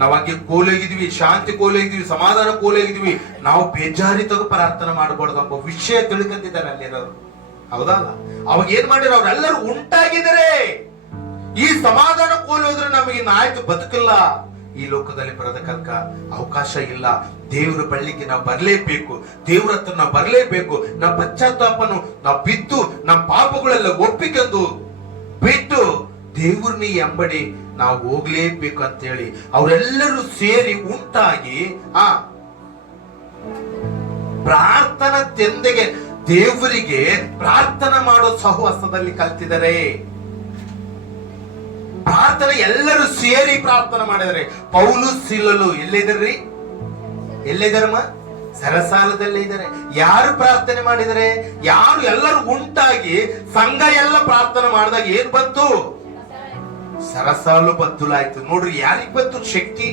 ನಾವಾಗಿ ಕೋಲೋಗಿದ್ವಿ, ಶಾಂತಿ ಕೋಲೋಗಿದ್ವಿ, ಸಮಾಧಾನ ಕೋಲೋಗಿದ್ವಿ, ನಾವು ಬೇಜಾರಿತಾಗ ಪ್ರಾರ್ಥನೆ ಮಾಡಬಾರ್ದು ಎಂಬ ವಿಷಯ ತಿಳ್ಕೊಂತಿದ್ದಾರೆ ಅಲ್ಲಿರೋರು. ಹೌದಲ್ಲ? ಅವಾಗ ಏನ್ ಮಾಡಿರೋ? ಅವರೆಲ್ಲರೂ ಉಂಟಾಗಿದ್ದಾರೆ. ಈ ಸಮಾಧಾನ ಕೋಲೋದ್ರೆ ನಮಗೆ ಆಯ್ತು, ಬದುಕಿಲ್ಲ, ಈ ಲೋಕದಲ್ಲಿ ಬರೋದಕ್ಕ ಅವಕಾಶ ಇಲ್ಲ. ದೇವರ ಬಳ್ಳಿಗೆ ನಾವು ಬರ್ಲೇಬೇಕು, ದೇವ್ರ ಹತ್ರ ನಾವು ಬರ್ಲೇಬೇಕು. ನಾವು ಪಶ್ಚಾತ್ತಾಪನು ನಾವು ಬಿದ್ದು ನಮ್ಮ ಪಾಪಗಳೆಲ್ಲ ಒಪ್ಪಿಕೊಂಡು ಬಿಟ್ಟು ದೇವ್ರನ್ನ ಎಂಬಡಿ ನಾವು ಹೋಗ್ಲೇಬೇಕು ಅಂತ ಹೇಳಿ ಅವರೆಲ್ಲರೂ ಸೇರಿ ಉಂಟಾಗಿ ಪ್ರಾರ್ಥನಾ ತೆಂದೆಗೆ ದೇವರಿಗೆ ಪ್ರಾರ್ಥನೆ ಮಾಡೋ ಸಹವಾಸದಲ್ಲಿ ಕಲ್ತಿದ್ದಾರೆ. ಪ್ರಾರ್ಥನೆ ಎಲ್ಲರೂ ಸೇರಿ ಪ್ರಾರ್ಥನೆ ಮಾಡಿದರೆ. ಪೌಲು ಸಿಲ್ಲಲು ಎಲ್ಲಿದ್ದಾರ್ರಿ? ಎಲ್ಲಿದ್ದಾರಮ್ಮ? ಸರಸಾಲದಲ್ಲೇ ಇದ್ದಾರೆ. ಯಾರು ಪ್ರಾರ್ಥನೆ ಮಾಡಿದರೆ? ಯಾರು? ಎಲ್ಲರೂ ಉಂಟಾಗಿ ಸಂಘ ಎಲ್ಲ ಪ್ರಾರ್ಥನೆ ಮಾಡಿದಾಗ ಏನ್ ಬಂತು? ಸರಸಾಲು ಬದ್ದುಲಾಯ್ತು. ನೋಡ್ರಿ, ಯಾರಿಗ್ ಬಂತು ಶಕ್ತಿ?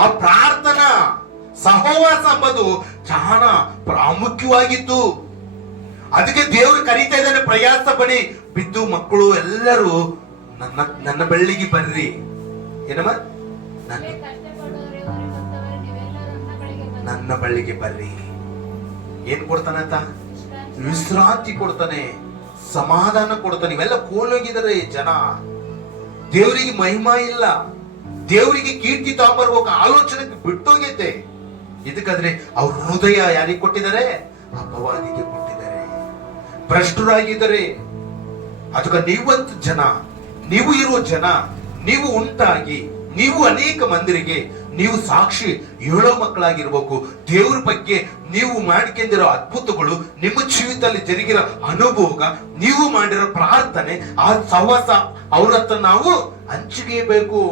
ಆ ಪ್ರಾರ್ಥನಾ ಸಹವಾಸ ಎಂಬುದು ಬಹಳ ಪ್ರಾಮುಖ್ಯವಾಗಿತ್ತು. ಅದಕ್ಕೆ ದೇವರು ಕರೀತಾ ಇದ್ದಾನೆ, ಪ್ರಯಾಸ ಪಡಿ ಬಿದ್ದು ಮಕ್ಕಳು ಎಲ್ಲರೂ ನನ್ನ ಬಳ್ಳಿಗೆ ಬರ್ರಿ. ಏನಮ್ಮ? ನನ್ನ ಬಳ್ಳಿಗೆ ಬರ್ರಿ. ಏನ್ ಕೊಡ್ತಾನಂತ? ವಿಶ್ರಾಂತಿ ಕೊಡ್ತಾನೆ, ಸಮಾಧಾನ ಕೊಡ್ತಾನೆ. ಇವೆಲ್ಲ ಕೋಲೋಗಿದ್ದಾರೆ ಜನ. ದೇವರಿಗೆ ಮಹಿಮಾ ಇಲ್ಲ, ದೇವರಿಗೆ ಕೀರ್ತಿ ತಗೊಂಬರ್ಬೇಕು ಆಲೋಚನೆ ಬಿಟ್ಟೋಗೈತೆ. ಇದಕ್ಕಾದ್ರೆ ಅವ್ರ ಹೃದಯ ಯಾರಿಗೆ ಕೊಟ್ಟಿದ್ದಾರೆ? ಅಪವಾದಿಗೆ ಕೊಟ್ಟಿದ್ದಾರೆ. ಭ್ರಷ್ಟರಾಗಿದ್ದಾರೆ. ಅದಕ್ಕೆ ನೀವಂತ ಜನ, ನೀವು ಇರುವ ಜನ, ನೀವು ಉಂಟಾಗಿ ನೀವು ಅನೇಕ ಮಂದಿರಿಗೆ ನೀವು ಸಾಕ್ಷಿ ಹೇಳೋ ಮಕ್ಕಳಾಗಿರ್ಬೇಕು. ದೇವ್ರ ಬಗ್ಗೆ ನೀವು ಮಾಡ್ಕೊಂಡಿರೋ ಅದ್ಭುತಗಳು, ನಿಮ್ಮ ಜೀವಿತದಲ್ಲಿ ಜರುಗಿರೋ ಅನುಭೋಗ, ನೀವು ಮಾಡಿರೋ ಪ್ರಾರ್ಥನೆ, ಆ ಸಹವಾಸ ಅವ್ರ ಹತ್ರ ನಾವು ಹಂಚಿಗೆಬೇಕು.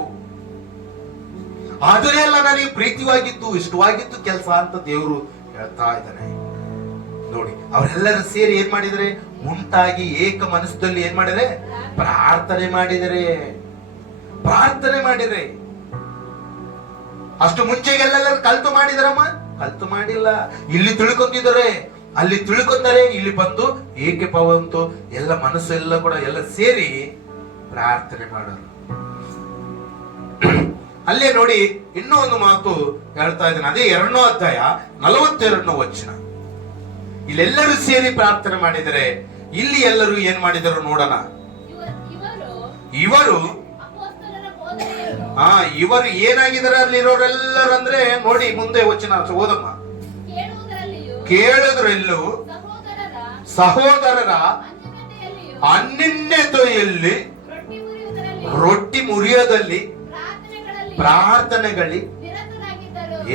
ಅದನ್ನೆಲ್ಲ ನನಗೆ ಪ್ರೀತಿವಾಗಿತ್ತು, ಇಷ್ಟವಾಗಿತ್ತು ಕೆಲಸ ಅಂತ ದೇವರು ಹೇಳ್ತಾ ಇದ್ದಾನೆ. ನೋಡಿ, ಅವರೆಲ್ಲರೂ ಸೇರಿ ಏನ್ ಮಾಡಿದರೆ? ಉಂಟಾಗಿ ಏಕ ಮನಸ್ಸಲ್ಲಿ ಏನ್ ಮಾಡಿದರೆ? ಪ್ರಾರ್ಥನೆ ಮಾಡಿದರೆ. ಅಷ್ಟು ಮುಂಚೆಗೆಲ್ಲರೂ ಕಲ್ತು ಮಾಡಿದಾರಮ್ಮ? ಕಲ್ತು ಮಾಡಿಲ್ಲ. ಇಲ್ಲಿ ತಿಳ್ಕೊಂತಿದ್ದಾರೆ, ಅಲ್ಲಿ ತಿಳ್ಕೊಂತಾರೆ, ಇಲ್ಲಿ ಬಂದು ಏಕೆ ಪವಂತು ಎಲ್ಲ ಮನಸ್ಸು ಎಲ್ಲ ಕೂಡ ಎಲ್ಲ ಸೇರಿ ಪ್ರಾರ್ಥನೆ ಮಾಡೋರು. ಅಲ್ಲೇ ನೋಡಿ, ಇನ್ನೂ ಒಂದು ಮಾತು ಹೇಳ್ತಾ ಇದ್ದಾನೆ. ಅದೇ 2ನೇ ಅಧ್ಯಾಯ 42ನೇ ವಚನ. ಇಲ್ಲೆಲ್ಲರೂ ಸೇರಿ ಪ್ರಾರ್ಥನೆ ಮಾಡಿದರೆ, ಇಲ್ಲಿ ಎಲ್ಲರೂ ಏನ್ ಮಾಡಿದರು ನೋಡೋಣ. ಇವರು ಏನಾಗಿದ್ದಾರೆ ಅಲ್ಲಿರೋರೆಲ್ಲರೂ ಅಂದ್ರೆ ನೋಡಿ, ಮುಂದೆ ವಚನ ಓದಮ್ಮ. ಕೇಳುವುದರಲ್ಲೂ ಸಹೋದರರ ಅನ್ಯೋನ್ಯತೆಯಲ್ಲಿ, ರೊಟ್ಟಿ ಮುರಿಯೋದಲ್ಲಿ, ಪ್ರಾರ್ಥನೆಗಳಲ್ಲಿ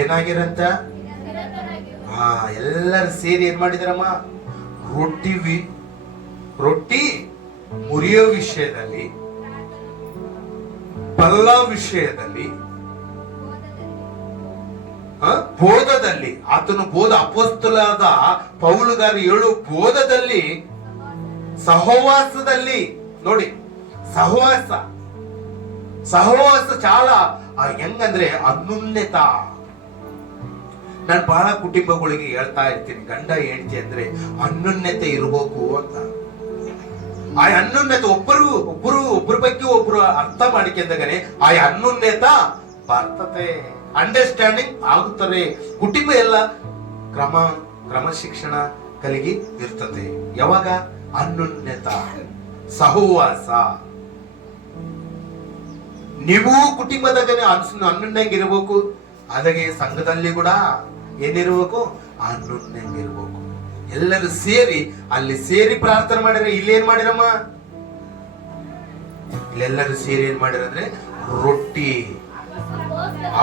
ಏನಾಗಿರಂತ? ಎಲ್ಲರೂ ಸೇರಿ ಏನ್ ಮಾಡಿದಾರಮ್ಮ? ರೊಟ್ಟಿ ಮುರಿಯೋ ವಿಷಯದಲ್ಲಿ, ಪಲ್ಲ ವಿಷಯದಲ್ಲಿ, ಬೋಧದಲ್ಲಿ, ಆತನು ಬೋಧ ಅಪೊಸ್ತಲರಾದ ಪೌಲುಗಾರ 7 ಬೋಧದಲ್ಲಿ, ಸಹವಾಸದಲ್ಲಿ. ನೋಡಿ, సహవాస సహవాಸ చాలా ಹೆಂಗಂದ್ರೆ ಅನ್ಯೋನ್ಯತ. ನಾನು ಬಹಳ ಕುಟುಂಬಗಳಿಗೆ ಹೇಳ್ತಾ ಇರ್ತೀನಿ, ಗಂಡ ಹೆಂಡತಿ ಅಂದ್ರೆ ಅನ್ಯೋನ್ಯತೆ ಇರಬೇಕು ಅಂತ. ಆ ಅನ್ಯೋನ್ಯತೆ ಒಬ್ಬರ ಬಗ್ಗೆ ಒಬ್ರು ಅರ್ಥ ಮಾಡಿಕೊಂಡಾಗನೆ ಆ ಅನ್ಯೋನ್ಯತ ಬರ್ತದೆ, ಅಂಡರ್ಸ್ಟ್ಯಾಂಡಿಂಗ್ ಆಗುತ್ತದೆ. ಕುಟುಂಬ ಎಲ್ಲ ಕ್ರಮಶಿಕ್ಷಣ ಕಲಿಗಿ ಇರ್ತದೆ. ಯಾವಾಗ ಅನ್ಯೋನ್ಯತ ಸಹವಾಸ. ನೀವು ಕುಟುಂಬದಾಗ ಅನ್ಯೋನ್ಯಂಗಿರ್ಬೇಕು, ಅದಾಗೆ ಸಂಘದಲ್ಲಿ ಕೂಡ ಏನಿರ್ಬೇಕು, ಅನ್ಯೋನ್ಯಂಗಿರ್ಬೇಕು. ಎಲ್ಲರೂ ಸೇರಿ ಅಲ್ಲಿ ಸೇರಿ ಪ್ರಾರ್ಥನೆ ಮಾಡಿರ. ಇಲ್ಲೇನ್ ಮಾಡಿರಮ್ಮ, ಇಲ್ಲೆಲ್ಲರೂ ಸೇರಿ ಏನ್ ಮಾಡಿರಂದ್ರೆ ರೊಟ್ಟಿ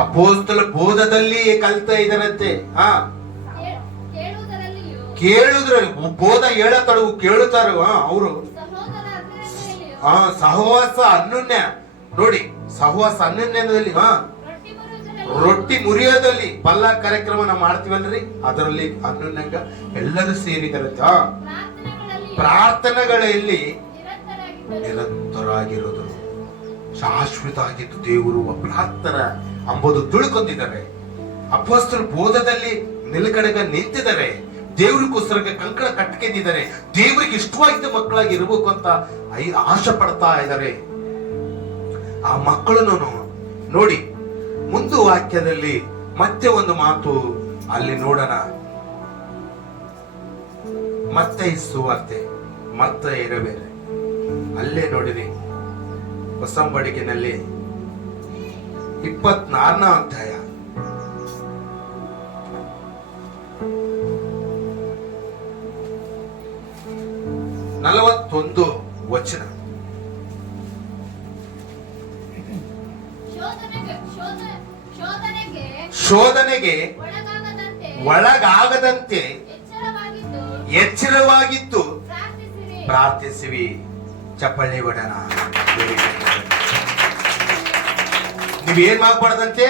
ಅಪೊಸ್ತಲ ಬೋಧದಲ್ಲಿ ಕಲ್ತಾ ಇದಾರಂತೆ. ಕೇಳುದ್ರಲ್ಲಿ ಬೋಧ ಹೇಳತಳು ಕೇಳುತ್ತಾರ ಅವರು. ಸಹವಾಸ ಅನ್ಯೋನ್ಯ ನೋಡಿ, ಸಹವಾಸ ಅನ್ಯೋನ್ಯದಲ್ಲಿ ರೊಟ್ಟಿ ಮುರಿಯೋದಲ್ಲಿ ಪಲ್ಲ ಕಾರ್ಯಕ್ರಮ ನಾವು ಮಾಡ್ತೀವಲ್ರಿ, ಅದರಲ್ಲಿ ಅನ್ಯೋನ್ಯಂಗ ಎಲ್ಲರೂ ಸೇರಿದಾರಂತೆ. ಪ್ರಾರ್ಥನೆಗಳಲ್ಲಿ ನಿರಂತರಾಗಿರೋದು, ಶಾಶ್ವತ ಆಗಿದ್ದು ದೇವರು ಪ್ರಾರ್ಥನಾ ಅಂಬುದು ತಿಳ್ಕೊಂಡಿದ್ದಾರೆ. ಅಪೊಸ್ತಲ ಬೋಧದಲ್ಲಿ ನಿಲುಗಡೆಗ ನಿಂತಿದ್ದಾರೆ. ದೇವರಿಗೋಸ್ಕರ ಕಂಕಣ ಕಟ್ಕೊಂಡಿದ್ದಾರೆ. ದೇವರಿಗೆ ಇಷ್ಟವಾಗಿದ್ದ ಮಕ್ಕಳಾಗಿ ಇರಬೇಕು ಅಂತ ಆಶೆ ಪಡ್ತಾ ಇದ್ದಾರೆ. ಆ ಮಕ್ಕಳನ್ನು ನೋಡಿ ಮುಂದೆ ವಾಕ್ಯದಲ್ಲಿ ಮತ್ತೆ ಒಂದು ಮಾತು ಅಲ್ಲಿ ನೋಡೋಣ. ಮತ್ತೆ ಸುವಾರ್ತೆ ಮತ್ತೆ ಇರಬೇರೆ ಅಲ್ಲೇ ನೋಡಿರಿ, ಹೊಸಂಬಡಿಕೆನಲ್ಲಿ 24ನೇ ಅಧ್ಯಾಯ 41 ವಚನ. ಶೋಧನೆಗೆ ಒಳಗಾಗದಂತೆ ಎಚ್ಚರವಾಗಿದ್ದು ಪ್ರಾರ್ಥಿಸಿವಿ. ಚಪ್ಪಳ್ಳಿ ಹೊಡೆಣ. ನೀವೇನ್ ಮಾಡ್ಬಾರ್ದಂತೆ,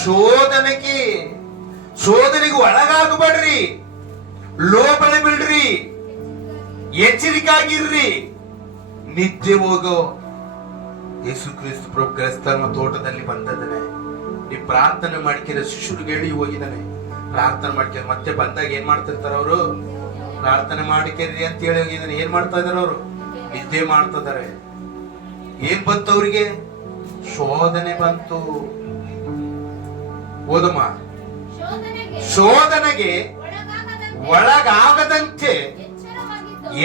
ಶೋಧನೆಗೆ ಒಳಗಾಗಬೇಡ್ರಿ, ಲೋಬಳೆ ಬಿಡ್ರಿ, ಎಚ್ಚರಿಕಾಗಿರ್ರಿ. ನಿದ್ದೆ ಹೋಗೋ ಯೇಸು ಕ್ರಿಸ್ತ ಪ್ರಭು ಕ್ರೈಸ್ತನ ತೋಟದಲ್ಲಿ ಬಂದದನೆ. ನೀವು ಪ್ರಾರ್ಥನೆ ಮಾಡ್ಕಿರ ಶಿಷ್ಯರಿಗೆ ಹೇಳಿ ಹೋಗಿದ್ದಾನೆ. ಪ್ರಾರ್ಥನೆ ಮಾಡ್ಕಿರ ಮತ್ತೆ ಬಂದಾಗ ಏನ್ ಮಾಡ್ತಿರ್ತಾರ ಅವರು, ಪ್ರಾರ್ಥನೆ ಮಾಡ್ಕಿರಿ ಅಂತ ಹೇಳಿ ಹೋಗಿದ್ದಾನೆ. ಏನ್ ಮಾಡ್ತಾ ಇದಾರೆ ಅವರು, ನಿದ್ದೆ ಮಾಡ್ತಾ ಇದಾರೆ. ಏನ್ ಬಂತು ಅವ್ರಿಗೆ, ಶೋಧನೆ ಬಂತು. ಓದಮ್ಮ, ಶೋಧನೆಗೆ ಒಳಗಾಗದಂತೆ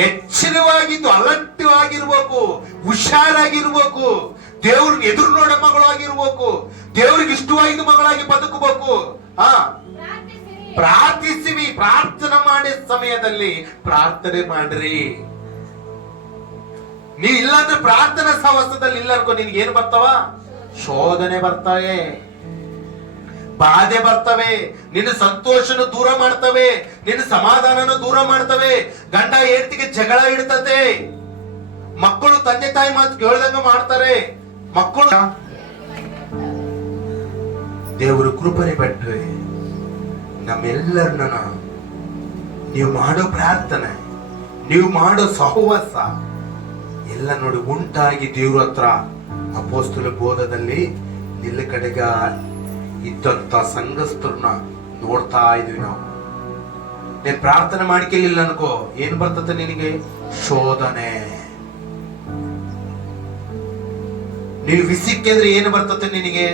ಎಚ್ಚರವಾಗಿದ್ದು ಅಲರ್ಟ್ವಾಗಿರ್ಬೇಕು, ಹುಷಾರಾಗಿರ್ಬೇಕು. ದೇವ್ರಿಗೆ ಎದುರು ನೋಡೋ ಮಗಳಾಗಿರ್ಬೇಕು, ದೇವ್ರಿಗೆ ಇಷ್ಟವಾಗಿದ್ದ ಮಗಳಾಗಿ ಬದುಕಬೇಕು. ಪ್ರಾರ್ಥಿಸಿವಿ. ಪ್ರಾರ್ಥನೆ ಮಾಡಿ ಸಮಯದಲ್ಲಿ ಪ್ರಾರ್ಥನೆ ಮಾಡ್ರಿ. ನೀವ್ ಇಲ್ಲಾಂದ್ರೆ ಪ್ರಾರ್ಥನಾ ಸಹವಾಸದಲ್ಲಿ ಇಲ್ಲರ್ಕೋ ನಿನ್ಗೆ ಏನ್ ಬರ್ತಾವ, ಶೋಧನೆ ಬರ್ತಾವೆ, ಬಾಧೆ ಬರ್ತವೆ, ನಿನ್ನ ಸಂತೋಷನ ದೂರ ಮಾಡ್ತವೆ, ನಿನ್ನ ಸಮಾಧಾನನ ದೂರ ಮಾಡ್ತವೆ. ಗಂಡ ಹೆಂಡತಿಗೆ ಜಗಳ ಇಡ್ತದೆ, ಮಕ್ಕಳು ತಂದೆ ತಾಯಿ ಮಾತು ಕೇಳ್ದಂಗ ಮಾಡ್ತಾರೆ. ಮಕ್ಕಳು ದೇವರು ಕೃಪಣೆ ಬಿಟ್ರೆ ನಮ್ಮೆಲ್ಲರನ್ನ ನೀವು ಮಾಡೋ ಪ್ರಾರ್ಥನೆ, ನೀವು ಮಾಡೋ ಸಹವಾಸ ಎಲ್ಲ ನೋಡಿ ಉಂಟಾಗಿ ದೇವ್ರ ಹತ್ರ ಅಪೊಸ್ತಲ ಬೋಧದಲ್ಲಿ ನಿಲ್ಲಕಡೆಗ ಇದ್ದಂತ ಸಂಘಸ್ಥರನ್ನ ನೋಡ್ತಾ ಇದ್ವಿ ನಾವು. ನೀನ್ ಪ್ರಾರ್ಥನೆ ಮಾಡ್ಕೊಳ್ಳಿಲ್ಲ ಅನ್ಕೋ, ಏನ್ ಬರ್ತದೆ ನಿನಗೆ, ಶೋಧನೆ. ನೀವು ವಿಸಿಕ್ಕಿದ್ರೆ ಏನು ಬರ್ತದೆ ನಿನಗೆ,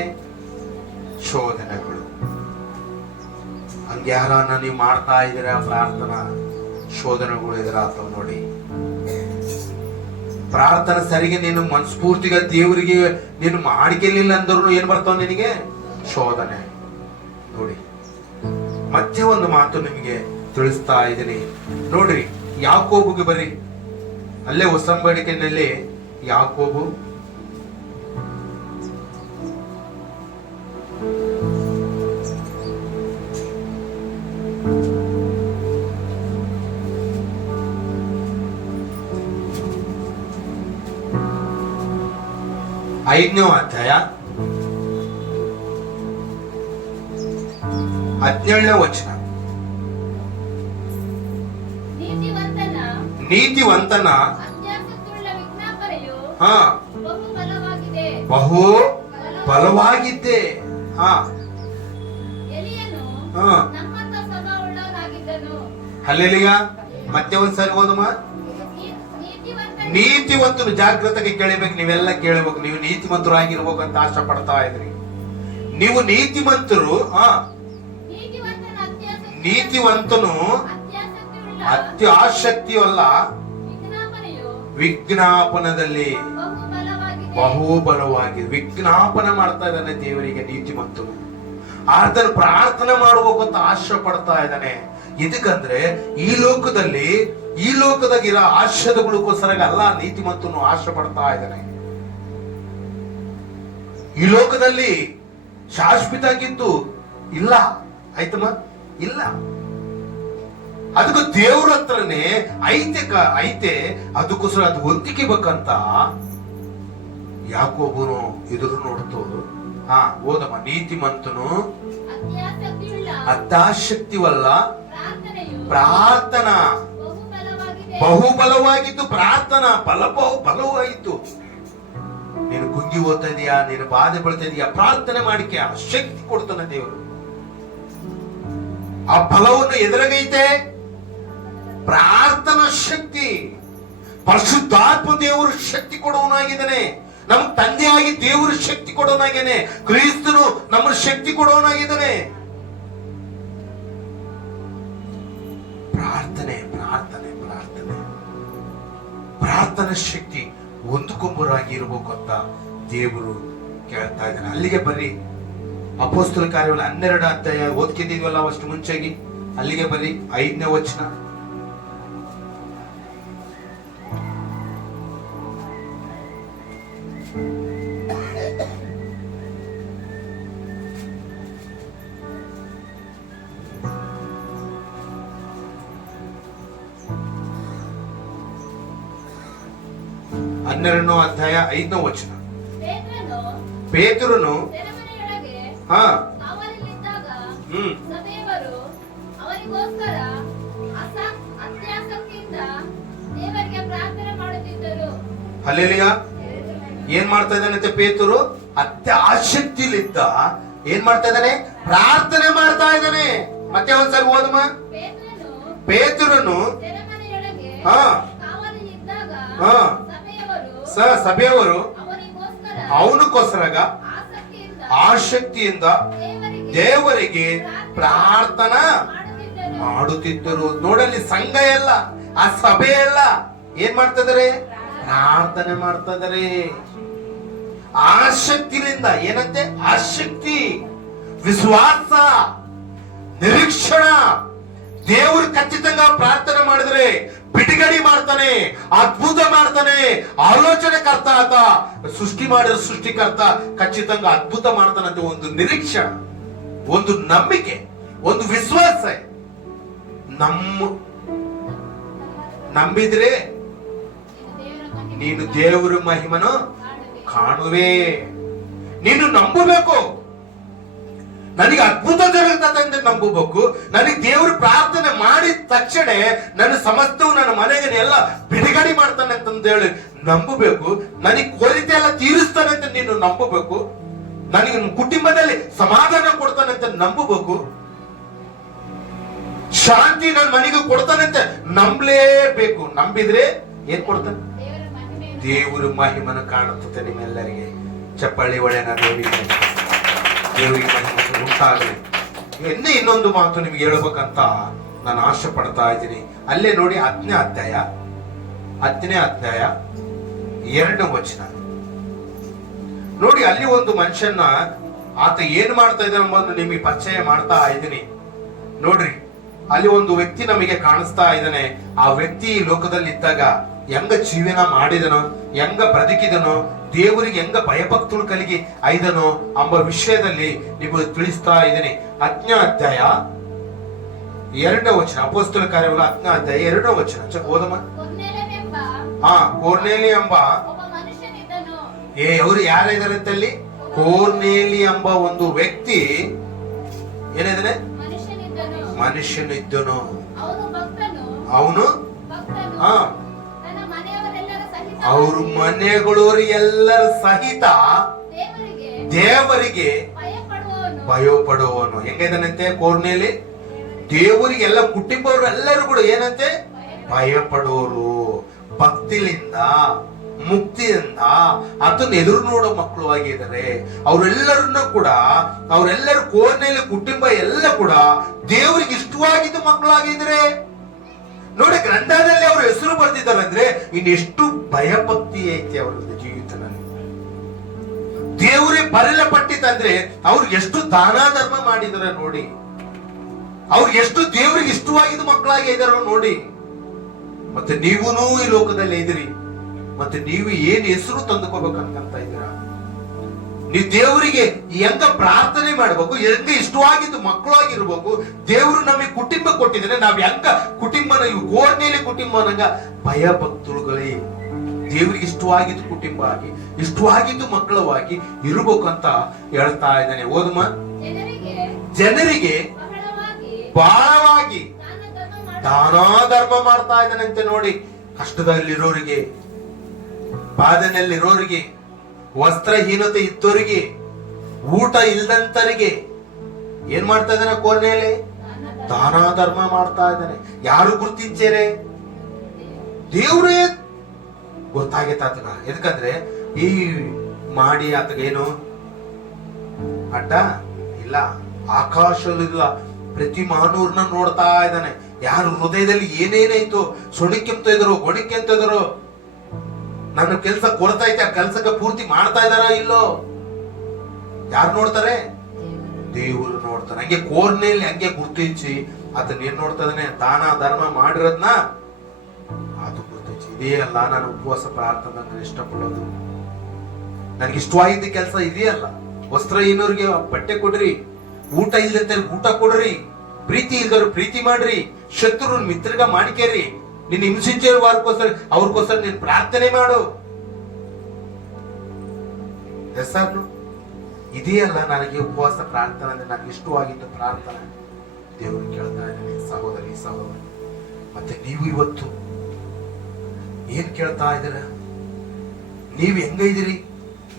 ಶೋಧನೆಗಳು. ಹಂಗೆ ಯಾರನ್ನ ನೀವು ಮಾಡ್ತಾ ಇದ್ದೀರಾ ಪ್ರಾರ್ಥನಾ, ಶೋಧನೆಗಳು ಎದುರಾಗ್ತಾವ ನೋಡಿ. ಪ್ರಾರ್ಥನೆ ಸರಿಗೆ ನೀನು ಮನಸ್ಫೂರ್ತಿಗ ದೇವರಿಗೆ ನೀನು ಮಾಡ್ಕೊಳ್ಳಿಲ್ಲ ಅಂದ್ರೂ ಏನ್ ಬರ್ತಾವ ನಿನಗೆ, ಶೋಧನೆ ನೋಡಿ. ಮತ್ತೆ ಒಂದು ಮಾತು ನಿಮಗೆ ತಿಳಿಸ್ತಾ ಇದ್ದೀನಿ ನೋಡ್ರಿ. ಯಾಕೋಬುಗೆ ಬರ್ರಿ, ಅಲ್ಲೇ ಹೊಸಂಬಡಿಕೆಯಲ್ಲಿ ಯಾಕೋಬು 5ನೇ ಅಧ್ಯಾಯ 17ನೇ ವಚನ. ನೀತಿವಂತನ ಬಹು ಬಲವಾಗಿದ್ದೆ. ಹಾ ಎಲಿಯನು ಹಾ ನಮ್ಮಂತ ಸ್ವಭಾವವುಳ್ಳವನಾಗಿದ್ದನು. ಹಲ್ಲೆಲೂಯಾ. ಮತ್ತೆ ಒಂದ್ಸರಿ ಓದಮ್ಮ. ನೀತಿವಂತನು ನೀತಿವಂತನು, ಜಾಗ್ರತೆಗೆ ಕೇಳಬೇಕು, ನೀವೆಲ್ಲ ಕೇಳಬೇಕು. ನೀವು ನೀತಿವಂತರಾಗಿರ್ಬೇಕು ಅಂತ ಆಶೆ ಪಡ್ತಾ ಇದ್ರಿ. ನೀವು ನೀತಿವಂತರು. ನೀತಿವಂತನ ನೀತಿವಂತನು ಅತ್ಯಾಸಕ್ತಿಯುಳ್ಳ ಅತ್ಯಾಸಕ್ತಿಯಲ್ಲ, ವಿಜ್ಞಾಪನೆಯು ವಿಜ್ಞಾಪನದಲ್ಲಿ ಬಹುಬಲವಾಗಿದೆ. ಬಹುಬಲವಾಗಿದೆ. ವಿಜ್ಞಾಪನೆ ಮಾಡ್ತಾ ಇದ್ದಾನೆ ದೇವರಿಗೆ ನೀತಿವಂತನು. ಆತನು ಪ್ರಾರ್ಥನೆ ಮಾಡಬೇಕು ಅಂತ ಆಶೆ ಪಡ್ತಾ ಇದ್ದಾನೆ. ಇದಕ್ಕಂದ್ರೆ ಈ ಲೋಕದಾಗಿರೋ ಆಶಯಗಳಿಗೋಸ್ಕರ ಅಲ್ಲ ನೀತಿವಂತನು ಆಶೆ ಪಡ್ತಾ ಇದ್ದಾನೆ. ಈ ಲೋಕದಲ್ಲಿ ಶಾಶ್ವತ ಆಗಿದ್ದು ಇಲ್ಲ, ಆಯ್ತಮ್ಮ, ಇಲ್ಲ. ಅದಕ್ಕೂ ದೇವ್ರ ಹತ್ರನೇ ಐತೆ. ಅದಕ್ಕೋಸ್ಕರ ಅದು ಹೊಂದಿಕೆಬೇಕಂತ ಯಾಕೋಬನು ಎದುರು ನೋಡ್ತು. ಓದಮ್ಮ. ನೀತಿಮಂತನು ಅತ್ಯಾಸಕ್ತಿಯುಳ್ಳ ಅತ್ಯಾಸಕ್ತಿವಲ್ಲ, ಪ್ರಾರ್ಥನೆಯು ಪ್ರಾರ್ಥನಾ ಬಹುಬಲವಾಗಿದೆ. ಬಹುಬಲವಾಗಿದ್ದು, ಪ್ರಾರ್ಥನಾ ಬಲವಾಯಿತು. ನೀನು ಕುಂಗಿ ಓದ್ತಾ ಇದೀಯಾ, ನೀನು ಬಾಧೆ ಬೀಳ್ತಾ ಇದೀಯಾ, ಪ್ರಾರ್ಥನೆ ಮಾಡಿಕೆ ಆ ಶಕ್ತಿ ಕೊಡ್ತಾನೆ ದೇವರು. ಆ ಫಲವನ್ನು ಎದುರಾಗೈತೆ ಪ್ರಾರ್ಥನಾ ಶಕ್ತಿ. ಪರಿಶುದ್ಧಾತ್ಮ ದೇವರು ಶಕ್ತಿ ಕೊಡೋನಾಗಿದ್ದಾನೆ. ನಮ್ಗೆ ತಂದೆಯಾಗಿ ದೇವರು ಶಕ್ತಿ ಕೊಡೋನಾಗಿದ್ದಾನೆ. ಕ್ರಿಸ್ತನು ನಮ್ಮ ಶಕ್ತಿ ಕೊಡೋನಾಗಿದ್ದಾನೆ. ಪ್ರಾರ್ಥನೆ ಪ್ರಾರ್ಥನೆ ಪ್ರಾರ್ಥನೆ ಪ್ರಾರ್ಥನಾ ಶಕ್ತಿ ಹೊಂದಿಕೊಂಬರಾಗಿ ಇರಬೇಕು ಅಂತ ದೇವರು ಕೇಳ್ತಾ ಇದ್ದಾನೆ. ಅಲ್ಲಿಗೆ ಬರ್ರಿ. ಅಪೊಸ್ತಲ ಕಾರ್ಯಗಳು 12 ಅಧ್ಯಾಯ ಓದ್ಕಿದ್ದೀವಲ್ಲ ಅಷ್ಟು ಮುಂಚೆಗೆ, ಅಲ್ಲಿಗೆ ಬರ್ರಿ. 5ನೇ ವಚನ. ಹನ್ನೆರಡನೇ ಅಧ್ಯಾಯ 5ನೇ ವಚನ. ಪೇತ್ರನು ಸೆರೆಮನೆಯೊಳಗೆ ಕಾವಲಿನಲ್ಲಿದ್ದಾಗ ಸಭೆಯವರು ಅವನಿಗೋಸ್ಕರ ಅತ್ಯಾಸಕ್ತಿಯಿಂದ ದೇವರಿಗೆ ಪ್ರಾರ್ಥನೆ ಮಾಡುತ್ತಿದ್ದರು. ಹಲ್ಲೆಲೂಯಾ. ಏನ್ ಮಾಡ್ತಾ ಇದ್ದಾನಂತೆ ಪೇತರು? ಅತ್ಯಾಸಕ್ತಿಲಿದ್ದ ಏನ್ ಮಾಡ್ತಾ ಇದ್ದಾನೆ? ಪ್ರಾರ್ಥನೆ ಮಾಡ್ತಾ ಇದ್ದಾನೆ. ಮತ್ತೆ ಒಂದ್ಸರಿ ಓದಮ್ಮ. ಪೇತ್ರನು ಸೆರೆಮನೆಯೊಳಗೆ ಕಾವಲಿನಲ್ಲಿದ್ದಾಗ ಸಭೆಯವರು ಅವನಿಗೋಸ್ಕರ ಆಸಕ್ತಿಯಿಂದ ದೇವರಿಗೆ ಪ್ರಾರ್ಥನಾ ಮಾಡುತ್ತಿದ್ದರು. ನೋಡಲ್ಲಿ ಸಂಘ ಎಲ್ಲ, ಆ ಸಭೆ ಎಲ್ಲ ಏನ್ ಮಾಡ್ತಾ ಇದಾರೆ? ಪ್ರಾರ್ಥನೆ ಮಾಡ್ತಾ ಇದಾರೆ. ಆಸಕ್ತಿಯಿಂದ. ಏನಂತೆ? ಆಸಕ್ತಿ, ವಿಶ್ವಾಸ, ನಿರೀಕ್ಷಣ. ದೇವರು ಖಚಿతంగా ಪ್ರಾರ್ಥನೆ ಮಾಡಿದ್ರೆ ಬಿಡುಗಡೆ ಮಾಡ್ತಾನೆ, ಅದ್ಭುತ ಮಾಡ್ತಾನೆ. ಆಲೋಚನೆ ಕರ್ತ ಆತ, ಸೃಷ್ಟಿ ಮಾಡಿದ ಸೃಷ್ಟಿಕರ್ತ ಖಚಿతంగా ಅದ್ಭುತ ಮಾಡ್ತಾನಂತೆ. ಒಂದು ನಿರೀಕ್ಷಣೆ, ಒಂದು ನಂಬಿಕೆ, ಒಂದು ವಿಶ್ವಾಸ. ನಂಬಿದ್ರೆ ನೀನು ದೇವರ ಮಹಿಮನು ಕಾಣುವೆ. ನೀನು ನಂಬಬೇಕು. ನನಗೆ ಅದ್ಭುತ ಜరుగుತ್ತದೆ ಅಂತ ನಂಬಬೇಕು. ನನಗೆ ದೇವರು ಪ್ರಾರ್ಥನೆ ಮಾಡಿದ ತಕ್ಷಣ ನನ್ನ ಸಮಸ್ತವು, ನನ್ನ ಮನೆಗೆ ಎಲ್ಲ ಬಿಡುಗಡೆ ಮಾಡ್ತಾನೆ ಅಂತ ಹೇಳಿ ನಂಬಬೇಕು. ನನಗೆ ಕೊರತೆ ಎಲ್ಲ ತೀರಿಸ್ತಾನೆ ಅಂತ ನೀನು ನಂಬಬೇಕು. ನನಗೆ ಕುಟುಂಬದಲ್ಲಿ ಸಮಾಧಾನ ಕೊಡ್ತಾನೆ ಅಂತ ನಂಬಬೇಕು. ಶಾಂತಿ ನನ್ನ ಮನೆಗೆ ಕೊಡ್ತಾನೆ ಅಂತ ನಂಬಲೇಬೇಕು. ನಂಬಿದ್ರೆ ಏನ್ ಕೊಡ್ತಾನೆ? ದೇವರ ಮಹಿಮನ ಕಾಣುತ್ತದೆ. ನಿಮ್ಮೆಲ್ಲರಿಗೆ ಚಪ್ಪಳ್ಳಿ ಒಳ್ಳೆನ ದೇವರಿಗೆ ಉಂಟಾಗಲಿ. ಇನ್ನೊಂದು ಮಾತು ನಿಮ್ಗೆ ಹೇಳ್ಬೇಕಂತ ನಾನು ಆಶೆ ಪಡ್ತಾ ಇದ್ದೀನಿ. ಅಲ್ಲೇ ನೋಡಿ 10ನೇ ಅಧ್ಯಾಯ 2ನೇ ವಚನ ನೋಡಿ. ಅಲ್ಲಿ ಒಂದು ಮನುಷ್ಯನ ಆತ ಏನ್ ಮಾಡ್ತಾ ಇದ್ದಾನೆ ಎಂಬುದನ್ನು ನಿಮಗೆ ಪರಿಚಯ ಮಾಡ್ತಾ ಇದ್ದೀನಿ. ನೋಡ್ರಿ, ಅಲ್ಲಿ ಒಂದು ವ್ಯಕ್ತಿ ನಮಗೆ ಕಾಣಿಸ್ತಾ ಇದ್ದಾನೆ. ಆ ವ್ಯಕ್ತಿ ಈ ಲೋಕದಲ್ಲಿ ಇದ್ದಾಗ ಹೆಂಗ ಜೀವನ ಮಾಡಿದನೋ, ಹೆಂಗ ಬದುಕಿದನೋ, ದೇವರಿಗೆ ಹೆಂಗ ಭಯಭಕ್ತರು ಕಲಿಗೆ ಐದನೋ ಎಂಬ ವಿಷಯದಲ್ಲಿ ನೀವು ತಿಳಿಸ್ತಾ ಇದ್ದೀನಿ. 10ನೇ ಅಧ್ಯಾಯ 2ನೇ ವಚನ. ಅಪೊಸ್ತಲ ಕಾರ್ಯಗಳು 10ನೇ ಅಧ್ಯಾಯ 2ನೇ ವಚನ. ಓದಮ್ಮ. ಕೊರ್ನೇಲಿ ಎಂಬ ಅವರು ಯಾರಿದ್ದಾರೆ ಅಂತಲ್ಲಿ? ಕೊರ್ನೇಲಿ ಎಂಬ ಒಂದು ವ್ಯಕ್ತಿ ಏನಿದ್ದಾನೆ? ಮನುಷ್ಯನಿದ್ದನು. ಅವನು ಅವ್ರ ಮನೆಗಳವರು ಎಲ್ಲರ ಸಹಿತ ದೇವರಿಗೆ ಭಯಪಡುವವನು ಹೆಂಗಿದಾನಂತೆ ಕೋರ್ನೇಲಿ ದೇವರಿಗೆ ಎಲ್ಲ ಕುಟುಂಬವರು ಎಲ್ಲರೂ ಕೂಡ ಏನಂತೆ ಭಯಪಡೋರು, ಭಕ್ತಿಲಿಂದ ಮುಕ್ತಿಯಿಂದ ಅದನ್ನ ಎದುರು ನೋಡೋ ಮಕ್ಕಳು ಆಗಿದ್ದಾರೆ. ಅವರೆಲ್ಲರನ್ನ ಕೂಡ ಅವರೆಲ್ಲರೂ ಕೋರ್ನೇಲಿ ಕುಟುಂಬ ಎಲ್ಲ ಕೂಡ ದೇವರಿಗೆ ಇಷ್ಟವಾಗಿದ್ದ ಮಕ್ಕಳಾಗಿದ್ದಾರೆ. ನೋಡಿ, ಗ್ರಂಥದಲ್ಲಿ ಅವ್ರ ಹೆಸರು ಬರ್ತಿದ್ದಾರೆ ಅಂದ್ರೆ ಇನ್ನೆಷ್ಟು ಭಯಭಕ್ತಿ ಐತಿ ಅವರ ಜೀವಿತದಲ್ಲಿ. ದೇವರೇ ಬರಲ ಪಟ್ಟಿತಂದ್ರೆ ಅವ್ರಿಗೆ ಎಷ್ಟು ದಾನ ಧರ್ಮ ಮಾಡಿದಾರೆ ನೋಡಿ, ಅವ್ರಿಗೆ ಎಷ್ಟು ದೇವರಿಗೆ ಇಷ್ಟವಾಗಿದ್ದ ಮಕ್ಕಳಾಗಿ ಇದಾರ ನೋಡಿ. ಮತ್ತೆ ನೀವೂನು ಈ ಲೋಕದಲ್ಲಿ ಇದ್ರಿ, ಮತ್ತೆ ನೀವು ಏನ್ ಹೆಸರು ತಂದುಕೋಬೇಕು ಅನ್ಕಂತ ಇದ್ದೀರಾ? ನೀವು ದೇವರಿಗೆ ಹೆಂಗ ಪ್ರಾರ್ಥನೆ ಮಾಡ್ಬೇಕು, ಹೆಂಗ ಇಷ್ಟವಾಗಿದ್ದು ಮಕ್ಕಳಾಗಿರ್ಬೇಕು. ದೇವರು ನಮಗೆ ಕುಟುಂಬ ಕೊಟ್ಟಿದ್ರೆ ನಾವ್ ಹೆಂಗ ಕುಟುಂಬನ ಇವು ಗೋರ್ನೇಲಿ ಕುಟುಂಬನಂಗ ಭಯ ಭಕ್ತರುಗಳೇ ದೇವರಿಗೆ ಇಷ್ಟವಾಗಿದ್ದು ಕುಟುಂಬ ಆಗಿ ಇಷ್ಟವಾಗಿದ್ದು ಮಕ್ಕಳವಾಗಿ ಇರಬೇಕು ಅಂತ ಹೇಳ್ತಾ ಇದ್ದಾನೆ. ಓದಮ್ಮ. ಜನರಿಗೆ ಬಹಳವಾಗಿ ದಾನ ಧರ್ಮ ಮಾಡ್ತಾ ಇದ್ದಾನಂತೆ ನೋಡಿ. ಕಷ್ಟದಲ್ಲಿರೋರಿಗೆ, ಬಾಧೆನಲ್ಲಿರೋರಿಗೆ, ವಸ್ತ್ರಹೀನತೆ ಇದ್ದವರಿಗೆ, ಊಟ ಇಲ್ದಂತರಿಗೆ ಏನ್ ಮಾಡ್ತಾ ಇದ್ದಾನೆ ಕೋರ್ನೇಲಿ? ದಾನ ಧರ್ಮ ಮಾಡ್ತಾ ಇದ್ದಾನೆ. ಯಾರು ಗುರ್ತಿಂಚೇರೆ? ದೇವ್ರೇ ಗೊತ್ತಾಗೈತ ಆತಗ. ಎದಕಂದ್ರೆ ಈ ಮಾಡಿ ಆತಗೇನು ಅಡ್ಡ ಇಲ್ಲ, ಆಕಾಶದಲ್ಲಿಲ್ಲ, ಪ್ರತಿ ಮಾನೂರ್ನ ನೋಡ್ತಾ ಇದ್ದಾನೆ. ಯಾರು ಹೃದಯದಲ್ಲಿ ಏನೇನೈತು ಸೊಣಿಕೆಂತ ಇದ್ರು, ಗೊಣಿಕೆಂತ ಇದ್ರು, ನನ್ನ ಕೆಲ್ಸ ಕೊರತಾ ಐತೆ, ಆ ಕೆಲ್ಸಕ್ಕೆ ಪೂರ್ತಿ ಮಾಡ್ತಾ ಇದಾರ ಇಲ್ಲೋ, ಯಾರು ನೋಡ್ತಾರೆ? ದೇವರು ನೋಡ್ತಾನೆ. ಹಂಗೆ ಕೋರ್ನೇಲಿ ಹಂಗೆ ಗುರ್ತಿಂಚಿ ಅದನ್ನ ಏನ್ ನೋಡ್ತಾ ಇದ್ದಾನೆ? ದಾನ ಧರ್ಮ ಮಾಡಿರೋದ್ನ ಅದು ಗುರ್ತಿಂಚಿ. ಇದೇ ಅಲ್ಲ ನಾನು ಉಪವಾಸ ಪ್ರಾರ್ಥನೆ ಇಷ್ಟಪಡೋದು, ನನ್ಗೆ ಇಷ್ಟವಾಗಿದ್ದ ಕೆಲಸ ಇದೆಯೇ ಅಲ್ಲ. ವಸ್ತ್ರಹೀನವ್ರಿಗೆ ಬಟ್ಟೆ ಕೊಡ್ರಿ, ಊಟ ಇಲ್ಲದಂತ ಊಟ ಕೊಡ್ರಿ, ಪ್ರೀತಿ ಇಲ್ದವ್ರು ಪ್ರೀತಿ ಮಾಡ್ರಿ, ಶತ್ರು ಮಿತ್ರಗ ಮಾಡಿಕೇರಿ, ನಿನ್ನ ಹಿಂಸಿಂಚೋಸ್ಕರ ಅವ್ರಿಗೋಸ್ಕರ ನೀನ್ ಪ್ರಾರ್ಥನೆ ಮಾಡು. ಹೆಸರು ಇದೆಯಲ್ಲ ನನಗೆ ಉಪವಾಸ ಪ್ರಾರ್ಥನೆ ಅಂದ್ರೆ ನನಗೆ ಇಷ್ಟವಾಗಿದ್ದು ಪ್ರಾರ್ಥನೆ ದೇವರು ಕೇಳ್ತಾ ಇದ್ದಾನೆ. ಸಹೋದರಿ ಸಹೋದರಿ, ಮತ್ತೆ ನೀವು ಇವತ್ತು ಏನ್ ಕೇಳ್ತಾ ಇದ್ದೀರ? ನೀವ್ ಹೆಂಗೈದಿರಿ?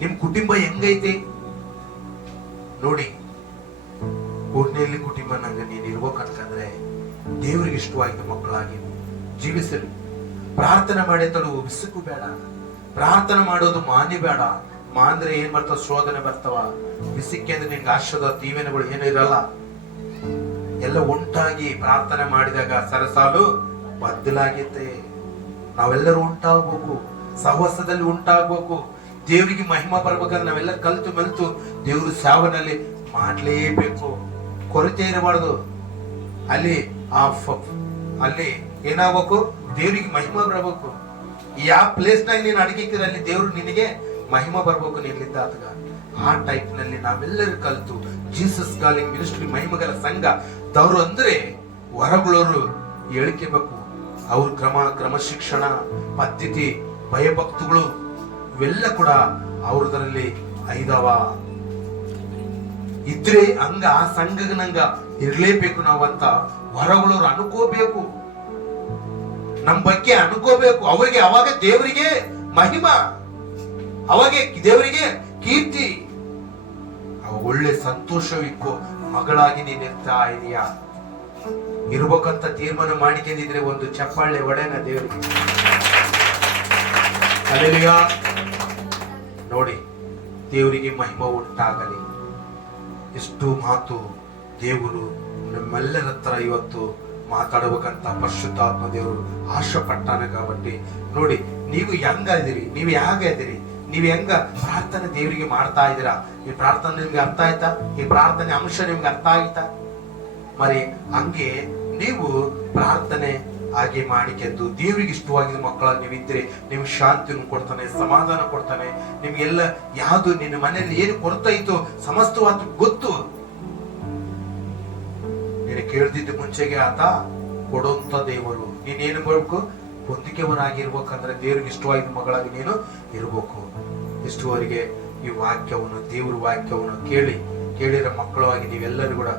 ನಿಮ್ ಕುಟುಂಬ ಹೆಂಗೈತೆ ನೋಡಿ. ಕೋರ್ನೇಲಿ ಕುಟುಂಬ ನಂಗೆ ನೀನ್ ಇರ್ಬೇಕಂತಂದ್ರೆ ದೇವ್ರಿಗೆ ಇಷ್ಟವಾಗಿದ್ದ ಮಕ್ಕಳಾಗಿ ಜೀವಿಸಲಿ. ಪ್ರಾರ್ಥನೆ ಮಾಡಿ ತಡು ಬಿಸಕು ಬೇಡ, ಪ್ರಾರ್ಥನೆ ಮಾಡೋದು ಮಾನ್ಯ ಬೇಡ. ಮಾಂದ್ರೆ ಏನ್ ಬರ್ತಾವ? ಶೋಧನೆ ಬರ್ತಾವ. ಬಿಸಿಕ್ಕೆ ಅಂದ್ರೆ ನಿನ್ಗೆ ಆಶ್ರದ ದೀವೆನೆಗಳು ಏನು ಇರಲ್ಲ. ಎಲ್ಲ ಉಂಟಾಗಿ ಪ್ರಾರ್ಥನೆ ಮಾಡಿದಾಗ ಸರಸಾಲು ಬದಲಾಗೈತೆ. ನಾವೆಲ್ಲರೂ ಉಂಟಾಗ್ಬೇಕು, ಸಹವಾಸದಲ್ಲಿ ಉಂಟಾಗ್ಬೇಕು. ದೇವರಿಗೆ ಮಹಿಮಾ ಬರ್ಬೇಕಂದ್ರೆ ನಾವೆಲ್ಲ ಕಲ್ತು ಮೆಲ್ತು ದೇವ್ರ ಸೇವನಲ್ಲಿ ಮಾಡ್ಲೇಬೇಕು. ಕೊರತೆ ಇರಬಾರ್ದು. ಅಲ್ಲಿ ಅಲ್ಲಿ ಏನಾಗ್ಬೇಕು? ದೇವ್ರಿಗೆ ಮಹಿಮಾ ಬರಬೇಕು. ಯಾವ ಪ್ಲೇಸ್ ನಾಗ ನೀನ್ ಅಡಿಗೆ ಅಲ್ಲಿ ದೇವ್ರು ನಿನಗೆ ಮಹಿಮಾ ಬರ್ಬೇಕು ನಿನ್ನಿಂದ ಆತಗ. ಆ ಟೈಪ್ ನಲ್ಲಿ ನಾವೆಲ್ಲರೂ ಕಲ್ತು ಜೀಸಸ್ ಗಾಲಿಂಗ್ ಮಿನಿಸ್ಟ್ರಿ ಮಹಿಮಗಲ ಸಂಘ ದವ್ರು ಅಂದ್ರೆ ಹೊರಗಳವರು ಹೇಳ್ಕೇಬೇಕು. ಅವ್ರ ಕ್ರಮ ಶಿಕ್ಷಣ ಪದ್ಧತಿ ಭಯಭಕ್ತಿಗಳು ಇವೆಲ್ಲ ಕೂಡ ಅವ್ರದ್ರಲ್ಲಿ ಐದವ ಇದ್ರೆ ಹಂಗ ಆ ಸಂಘನಂಗ ಇರ್ಲೇಬೇಕು ನಾವಂತ ಹೊರಗಳವ್ರು ಅನ್ಕೋಬೇಕು, ನಮ್ ಬಗ್ಗೆ ಅನ್ಕೋಬೇಕು. ಅವರಿಗೆ ಅವಾಗ ದೇವರಿಗೆ ಮಹಿಮಾ, ಅವಾಗ ದೇವರಿಗೆ ಕೀರ್ತಿ, ಒಳ್ಳೆ ಸಂತೋಷವಿಕ್ಕೋ ಮಗಳಾಗಿ ನೀನ್ ಇರ್ತಾ ಇದೀಯಾ ಇರ್ಬೇಕಂತ ತೀರ್ಮಾನ ಮಾಡಿಕೊಂಡಿದ್ರೆ ಒಂದು ಚಪ್ಪಾಳೆ ಒಡೆನ ದೇವರಿಗೆ. ಹಲ್ಲೆಲೂಯಾ. ನೋಡಿ, ದೇವರಿಗೆ ಮಹಿಮಾ ಉಂಟಾಗಲಿ. ಎಷ್ಟು ಮಾತು ದೇವರು ನಮ್ಮೆಲ್ಲರ ಹತ್ರ ಇವತ್ತು ಮಾತಾಡಬೇಕಂತ ಪರಿಶುದ್ಧಾತ್ಮ ದೇವರು ಆಶೆ ಪಟ್ಟಾನ. కాబట్టి ನೋಡಿ, ನೀವು ಹೆಂಗ ಇದೀರಿ, ನೀವು ಹೇಗೆ ಇದೀರಿ, ನೀವು ಹೆಂಗ ಪ್ರಾರ್ಥನೆ ದೇವರಿಗೆ ಮಾಡ್ತಾ ಇದ್ದೀರಾ? ಈ ಪ್ರಾರ್ಥನೆ ನಿಮ್ಗೆ ಅರ್ಥ ಆಯ್ತಾ? ಈ ಪ್ರಾರ್ಥನೆ ಅಂಶ ನಿಮ್ಗೆ ಅರ್ಥ ಆಯ್ತಾ? మరి ಹಂಗೆ ನೀವು ಪ್ರಾರ್ಥನೆ ಹಾಗೆ ಮಾಡಿಕೆಂದು ದೇವರಿಗೆ ಇಷ್ಟವಾಗಿದ್ದ ಮಕ್ಕಳಾಗಿ ನೀವಿದ್ರೆ ನಿಮ್ಗೆ ಶಾಂತಿಯನ್ನು ಕೊಡ್ತಾನೆ, ಸಮಾಧಾನ ಕೊಡ್ತಾನೆ. ನಿಮ್ಗೆಲ್ಲ ಯಾವ್ದು ನಿನ್ನ ಮನೆಯಲ್ಲಿ ಏನು ಕೊರತೆ ಇತ್ತು ಸಮಸ್ತವಾದ ಗೊತ್ತು. ನೀನು ಕೇಳ್ದಿದ್ದ ಮುಂಚೆಗೆ ಆತ ಕೊಡುವಂತ ದೇವರು. ನೀನೇನು ಮಾಡ್ಬೇಕು? ಹೊಂದಿಕೆವನಾಗಿರ್ಬೇಕಂದ್ರೆ ದೇವ್ರಿಗೆ ಇಷ್ಟವಾಗಿದ್ದ ಮಗಳಾಗಿ ನೀನು ಇರ್ಬೇಕು. ಇಷ್ಟುವರೆಗೆ ಈ ವಾಕ್ಯವನ್ನು, ದೇವ್ರ ವಾಕ್ಯವನ್ನು ಕೇಳಿರೋ ಮಕ್ಕಳಾಗಿ ನೀವೆಲ್ಲರೂ ಕೂಡ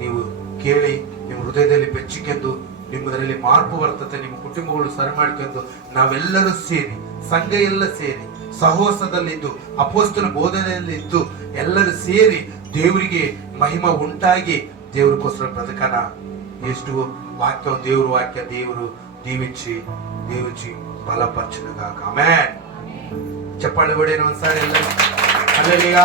ನೀವು ಕೇಳಿ ನಿಮ್ಮ ಹೃದಯದಲ್ಲಿ ಬೆಚ್ಚಿಕೆಂದು ನಿಮ್ಮದರಲ್ಲಿ ಮಾರ್ಪು ಬರ್ತದೆ. ನಿಮ್ಮ ಕುಟುಂಬಗಳು ಸರಿ ಮಾಡ್ಕೊಂಡು ನಾವೆಲ್ಲರೂ ಸೇರಿ, ಸಂಘ ಎಲ್ಲ ಸೇರಿ ಸಹವಾಸದಲ್ಲಿದ್ದು ಅಪೊಸ್ತಲ ಬೋಧನೆಯಲ್ಲಿದ್ದು ಎಲ್ಲರೂ ಸೇರಿ ದೇವರಿಗೆ ಮಹಿಮಾ ಉಂಟಾಗಿ ದೇವರಿಗೋಸ್ಕರ ಬ್ರತಕನ ಎಷ್ಟು ವಾಕ್ಯ ದೇವರು దీవించి బలపరచునుగాక ఆమేన్. చెప్పండి కూడా ఒకసారి హల్లెలూయా.